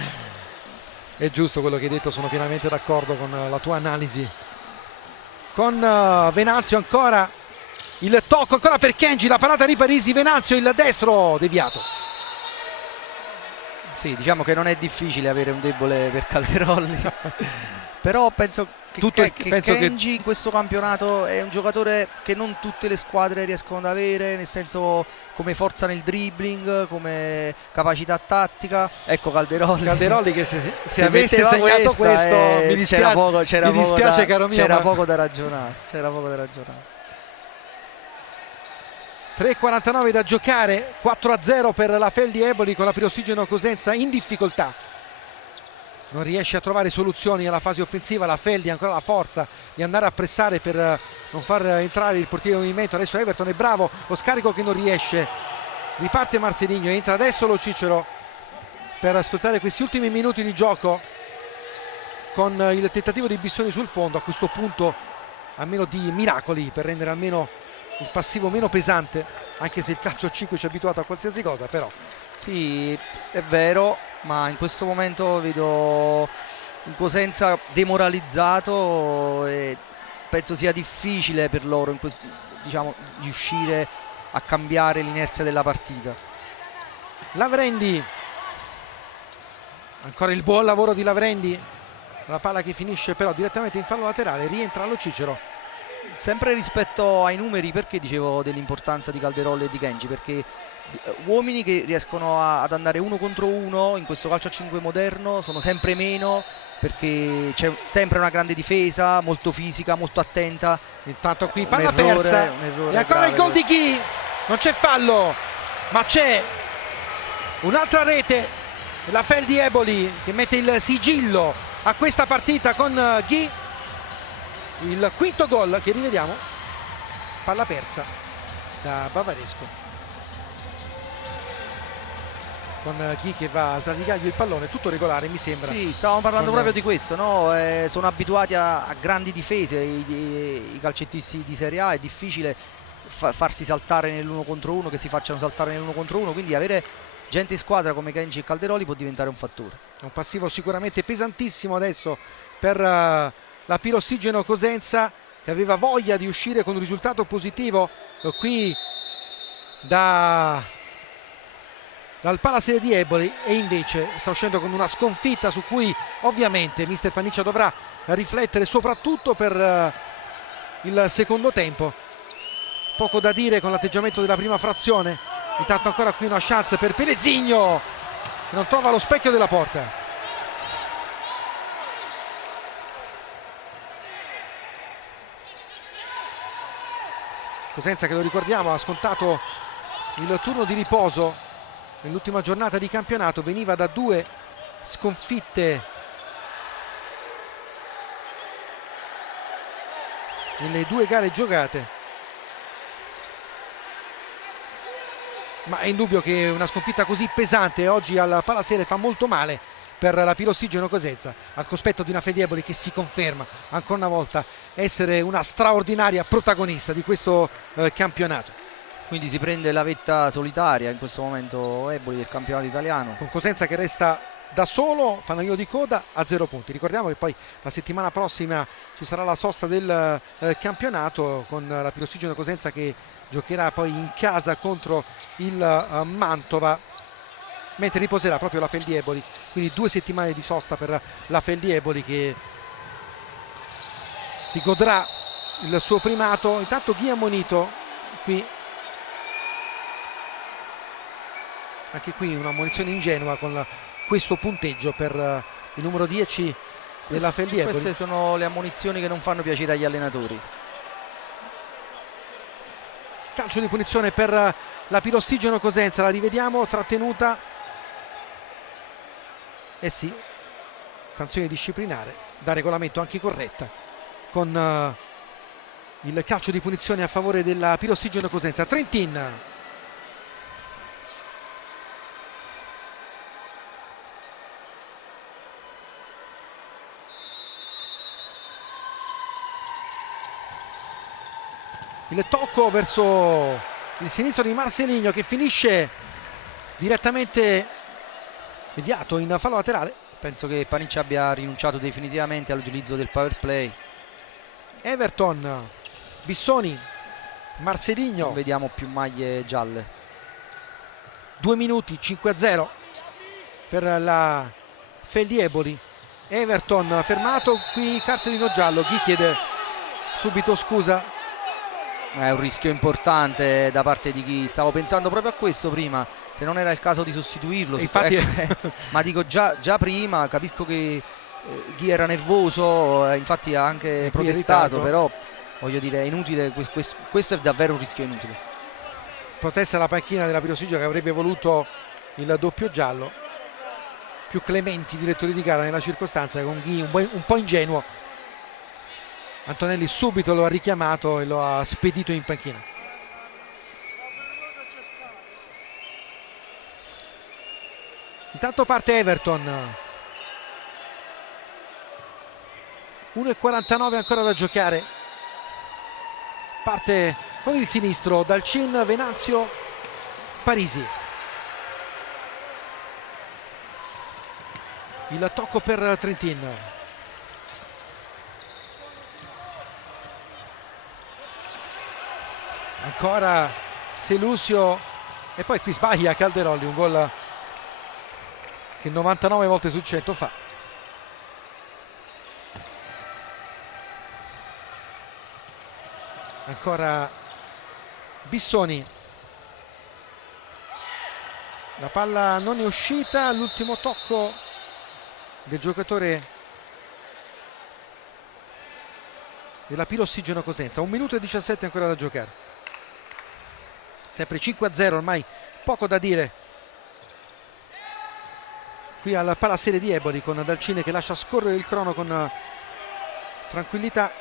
è giusto quello che hai detto, sono pienamente d'accordo con la tua analisi. Con Venanzio ancora, il tocco ancora per Kenji, la parata di Parisi, Venanzio il destro deviato. Sì, diciamo che non è difficile avere un debole per Calderolli. Però penso che Kenji in questo campionato è un giocatore che non tutte le squadre riescono ad avere, nel senso come forza nel dribbling, come capacità tattica. Ecco Calderolli che se avesse segnato questo mi dispiace caro mio, c'era poco da ragionare. 3:49 da giocare, 4-0 per la Feldi Eboli con la Pirossigeno Cosenza in difficoltà. Non riesce a trovare soluzioni alla fase offensiva, la Feldi ha ancora la forza di andare a pressare per non far entrare il portiere di movimento. Adesso Everton è bravo, lo scarico che non riesce, riparte Marsiligno, entra adesso Lo Cicero per sfruttare questi ultimi minuti di gioco con il tentativo di Bissoni sul fondo. A questo punto a meno di miracoli per rendere almeno il passivo meno pesante, anche se il calcio a 5 ci ha abituato a qualsiasi cosa, però sì, è vero, ma in questo momento vedo un Cosenza demoralizzato e penso sia difficile per loro riuscire a cambiare l'inerzia della partita. Lavrendi, ancora il buon lavoro di Lavrendi, la palla che finisce però direttamente in fallo laterale, rientra Lo Cicero. Sempre rispetto ai numeri, perché dicevo dell'importanza di Calderolli e di Kenji? Perché uomini che riescono ad andare uno contro uno in questo calcio a 5 moderno sono sempre meno, perché c'è sempre una grande difesa, molto fisica, molto attenta. Intanto qui palla persa e ancora il gol di Ghi, non c'è fallo ma c'è un'altra rete, la Feldi Eboli che mette il sigillo a questa partita con Ghi. Il quinto gol che rivediamo, palla persa da Bavaresco con Ghi che va a sradicargli il pallone, tutto regolare mi sembra. Sì, stavamo parlando proprio di questo, no? Sono abituati a grandi difese i calcettisti di Serie A, è difficile farsi saltare nell'uno contro uno, che si facciano saltare nell'uno contro uno, quindi avere gente in squadra come Kenji e Calderoli può diventare un fattore. Un passivo sicuramente pesantissimo adesso per la Pirossigeno Cosenza, che aveva voglia di uscire con un risultato positivo qui da dal Palasere di Eboli, e invece sta uscendo con una sconfitta su cui ovviamente mister Paniccia dovrà riflettere soprattutto per il secondo tempo. Poco da dire con l'atteggiamento della prima frazione. Intanto ancora qui una chance per Pellezzigno, che non trova lo specchio della porta. Cosenza, che lo ricordiamo, ha scontato il turno di riposo nell'ultima giornata di campionato, veniva da 2 sconfitte nelle 2 gare giocate, ma è indubbio che una sconfitta così pesante oggi al Palasere fa molto male per la Pirossigeno Cosenza, al cospetto di una Fel di Eboli che si conferma ancora una volta essere una straordinaria protagonista di questo campionato. Quindi si prende la vetta solitaria in questo momento Eboli del campionato italiano, con Cosenza che resta da solo, fanalino di coda a 0 punti. Ricordiamo che poi la settimana prossima ci sarà la sosta del campionato, con la Pirossigeno Cosenza che giocherà poi in casa contro il Mantova, mentre riposerà proprio la Fel di Eboli. Quindi 2 settimane di sosta per la Fel di Eboli, che si godrà il suo primato. Intanto Ghi ammonito qui, anche qui una ammonizione ingenua con questo punteggio per il numero 10 della Fel di Eboli. Queste sono le ammonizioni che non fanno piacere agli allenatori. Calcio di punizione per la Pirossigeno Cosenza, la rivediamo, trattenuta, eh sì, sanzione disciplinare da regolamento anche corretta, con il calcio di punizione a favore della Pirossigeno Cosenza. Trentin, il tocco verso il sinistro di Marceligno, che finisce direttamente mediato in fallo laterale. Penso che Paniccia abbia rinunciato definitivamente all'utilizzo del power play. Everton, Bissoni, Marceligno. Non vediamo più maglie gialle. 2 minuti, 5-0 per la Fel di Eboli. Everton fermato, qui cartellino giallo. Chi chiede subito scusa? È un rischio importante da parte di Ghi. Stavo pensando proprio a questo prima, se non era il caso di sostituirlo. Infatti ma dico già prima, capisco che Ghi era nervoso, infatti ha anche protestato, però voglio dire è inutile, questo è davvero un rischio inutile. Protesta la panchina della Pirossigeno, che avrebbe voluto il doppio giallo. Più clementi i direttori di gara nella circostanza, con Ghi un po' ingenuo. Antonelli subito lo ha richiamato e lo ha spedito in panchina. Intanto parte Everton. 1:49 ancora da giocare. Parte con il sinistro Dalcin, Venanzio, Parisi. Il tocco per Trentin. Ancora Selusio, e poi qui sbaglia Calderolli, un gol che 99 volte su 100 fa. Ancora Bissoni, la palla non è uscita, l'ultimo tocco del giocatore della Pirossigeno Cosenza. 1 minuto e 17 ancora da giocare. Sempre 5-0, ormai poco da dire qui al Palasere di Eboli, con Dalcine che lascia scorrere il crono con tranquillità.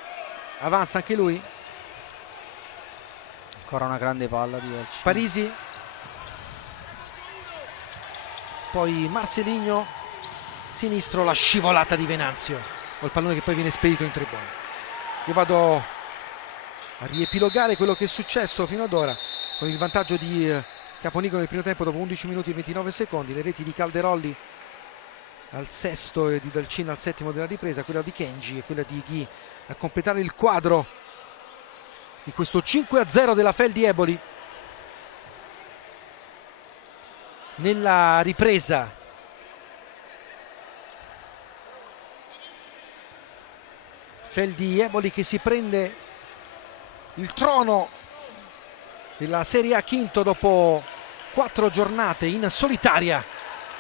Avanza anche lui. Ancora una grande palla di Dalcine. Parisi, poi Marceligno, sinistro, la scivolata di Venanzio, col pallone che poi viene spedito in tribuna. Io vado a riepilogare quello che è successo fino ad ora, con il vantaggio di Caponico nel primo tempo dopo 11 minuti e 29 secondi, le reti di Calderolli al sesto e di Dalcin al settimo della ripresa, quella di Kenji e quella di Ghi a completare il quadro di questo 5-0 della Fel di Eboli. nella ripresa. Feldi Eboli che si prende il trono della Serie A quinto dopo 4 giornate in solitaria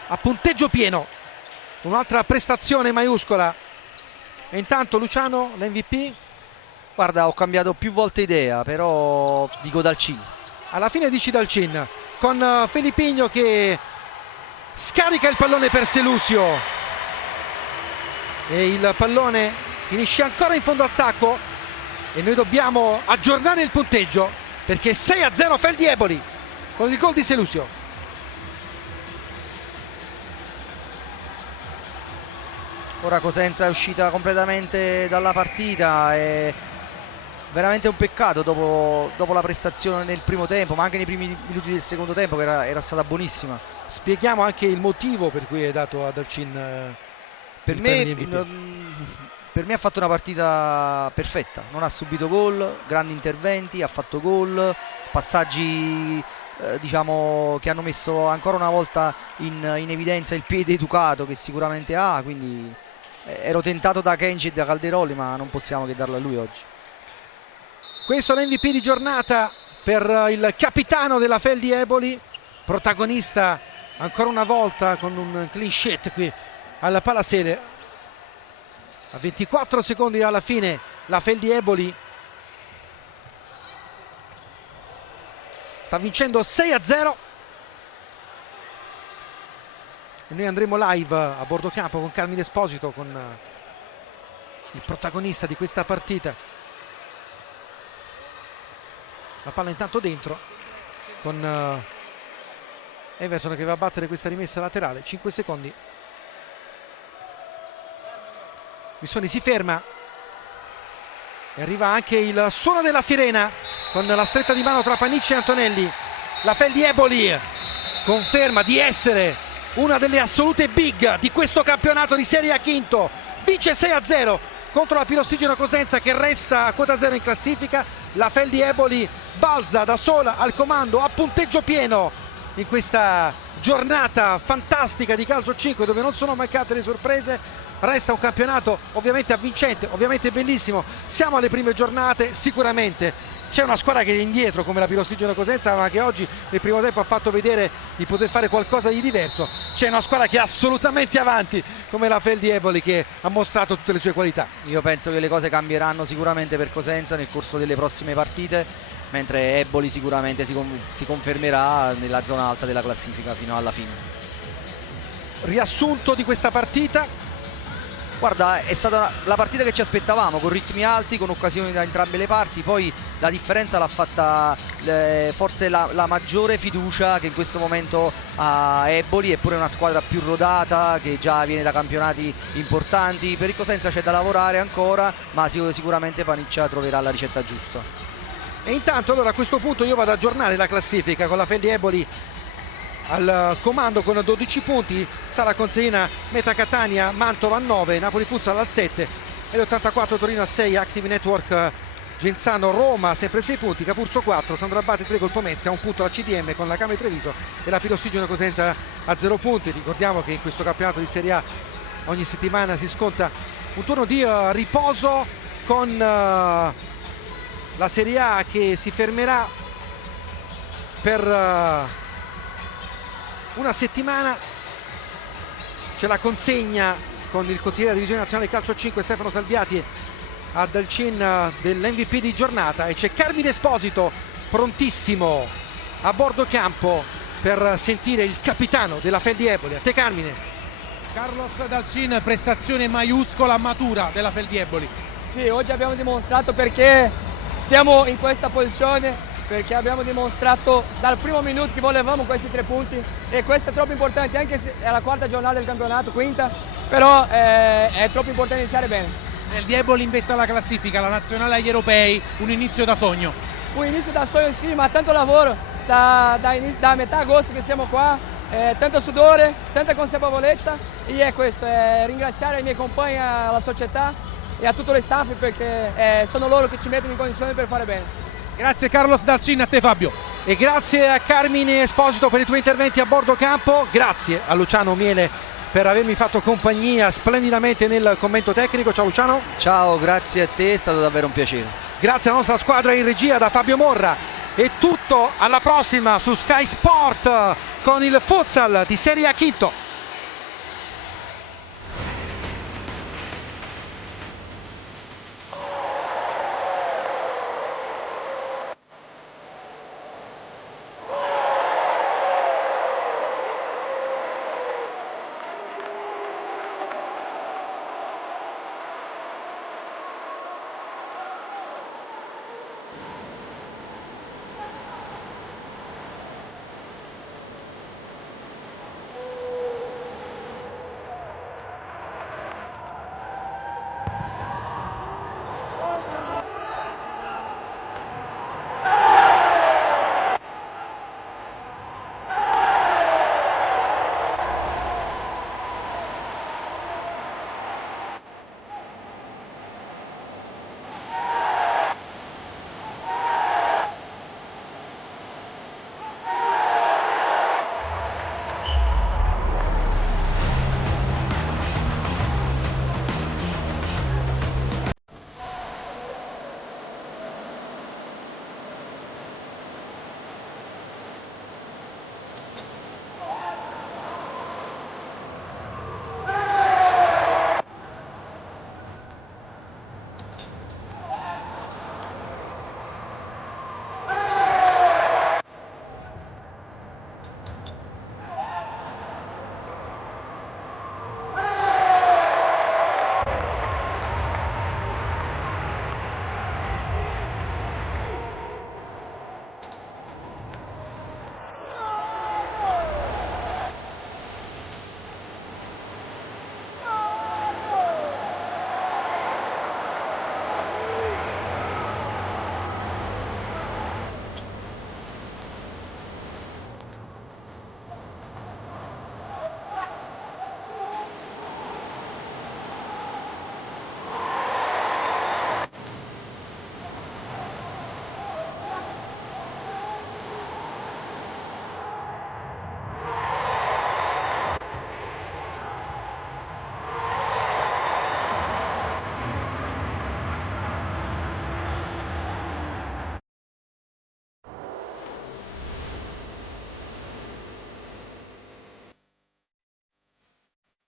a punteggio pieno, un'altra prestazione maiuscola. E intanto Luciano, l'MVP? Guarda, ho cambiato più volte idea, però dico Dalcin. Alla fine dici Dalcin, con Felippigno che scarica il pallone per Selusio e il pallone finisce ancora in fondo al sacco e noi dobbiamo aggiornare il punteggio perché 6-0 Feldi Eboli con il gol di Selusio. Ora Cosenza è uscita completamente dalla partita, è veramente un peccato dopo la prestazione nel primo tempo, ma anche nei primi minuti del secondo tempo che era stata buonissima. Spieghiamo anche il motivo per cui hai dato a Dalcin per me ha fatto una partita perfetta, non ha subito gol, grandi interventi, ha fatto gol, passaggi diciamo che hanno messo ancora una volta in evidenza il piede educato che sicuramente ha, quindi ero tentato da Kenji e da Calderoli, ma non possiamo che darlo a lui oggi. Questo è l'MVP di giornata per il capitano della Feldi Eboli, protagonista ancora una volta con un clean sheet qui alla Palasele. A 24 secondi dalla fine la Feldi Eboli sta vincendo 6-0 e noi andremo live a bordo campo con Carmine Esposito, con il protagonista di questa partita. La palla intanto dentro con Everson che va a battere questa rimessa laterale. 5 secondi. Missoni si ferma e arriva anche il suono della sirena con la stretta di mano tra Panicci e Antonelli. La Feldi Eboli conferma di essere una delle assolute big di questo campionato di Serie A quinto, vince 6-0 contro la Pirossigeno Cosenza che resta a quota 0 in classifica. La Feldi Eboli balza da sola al comando a punteggio pieno in questa giornata fantastica di calcio 5 dove non sono mancate le sorprese. Resta un campionato ovviamente avvincente, ovviamente bellissimo. Siamo alle prime giornate, sicuramente c'è una squadra che è indietro come la Pirossigeno Cosenza, ma che oggi nel primo tempo ha fatto vedere di poter fare qualcosa di diverso. C'è una squadra che è assolutamente avanti come la Feldi Eboli, che ha mostrato tutte le sue qualità. Io penso che le cose cambieranno sicuramente per Cosenza nel corso delle prossime partite, mentre Eboli sicuramente si confermerà nella zona alta della classifica fino alla fine. Riassunto di questa partita. Guarda, è stata la partita che ci aspettavamo, con ritmi alti, con occasioni da entrambe le parti. Poi la differenza l'ha fatta forse la maggiore fiducia che in questo momento ha Eboli, eppure una squadra più rodata che già viene da campionati importanti. Per il Cosenza c'è da lavorare ancora, ma sicuramente Paniccia troverà la ricetta giusta. E intanto allora a questo punto io vado ad aggiornare la classifica con la Feldi Eboli al comando con 12 punti, Sala Consilina, Meta Catania, Mantova a 9, Napoli Futsal al 7, L84 Torino a 6, Active Network Genzano Roma sempre 6 punti, Capurzo 4, Sandro Abate 3 col Pomezia, 1 punto la CDM con la Camera Treviso e la Pirossigeno Cosenza a 0 punti. Ricordiamo che in questo campionato di Serie A ogni settimana si sconta un turno di riposo con la Serie A che si fermerà per una settimana. C'è la consegna con il consigliere della divisione nazionale calcio 5 Stefano Salviati a Dalcin dell'MVP di giornata e c'è Carmine Esposito prontissimo a bordo campo per sentire il capitano della Feldi Eboli. A te Carmine. Carlos Dalcin, prestazione maiuscola, matura della Feldi Eboli. Sì, oggi abbiamo dimostrato perché siamo in questa posizione, perché abbiamo dimostrato dal primo minuto che volevamo questi 3 punti e questo è troppo importante, anche se è la quarta giornata del campionato, quinta, però è troppo importante iniziare bene. Feldi Eboli in vetta alla classifica, la nazionale agli europei, un inizio da sogno. Un inizio da sogno sì, ma tanto lavoro, da metà agosto che siamo qua, tanto sudore, tanta consapevolezza e è questo, ringraziare i miei compagni, alla società e a tutto lo staff perché sono loro che ci mettono in condizione per fare bene. Grazie Carlos Dalcin, a te Fabio. E grazie a Carmine Esposito per i tuoi interventi a bordo campo, grazie a Luciano Miele per avermi fatto compagnia splendidamente nel commento tecnico. Ciao Luciano. Ciao, grazie a te, è stato davvero un piacere. Grazie alla nostra squadra in regia da Fabio Morra. È tutto, alla prossima su Sky Sport con il futsal di Serie A Quinto.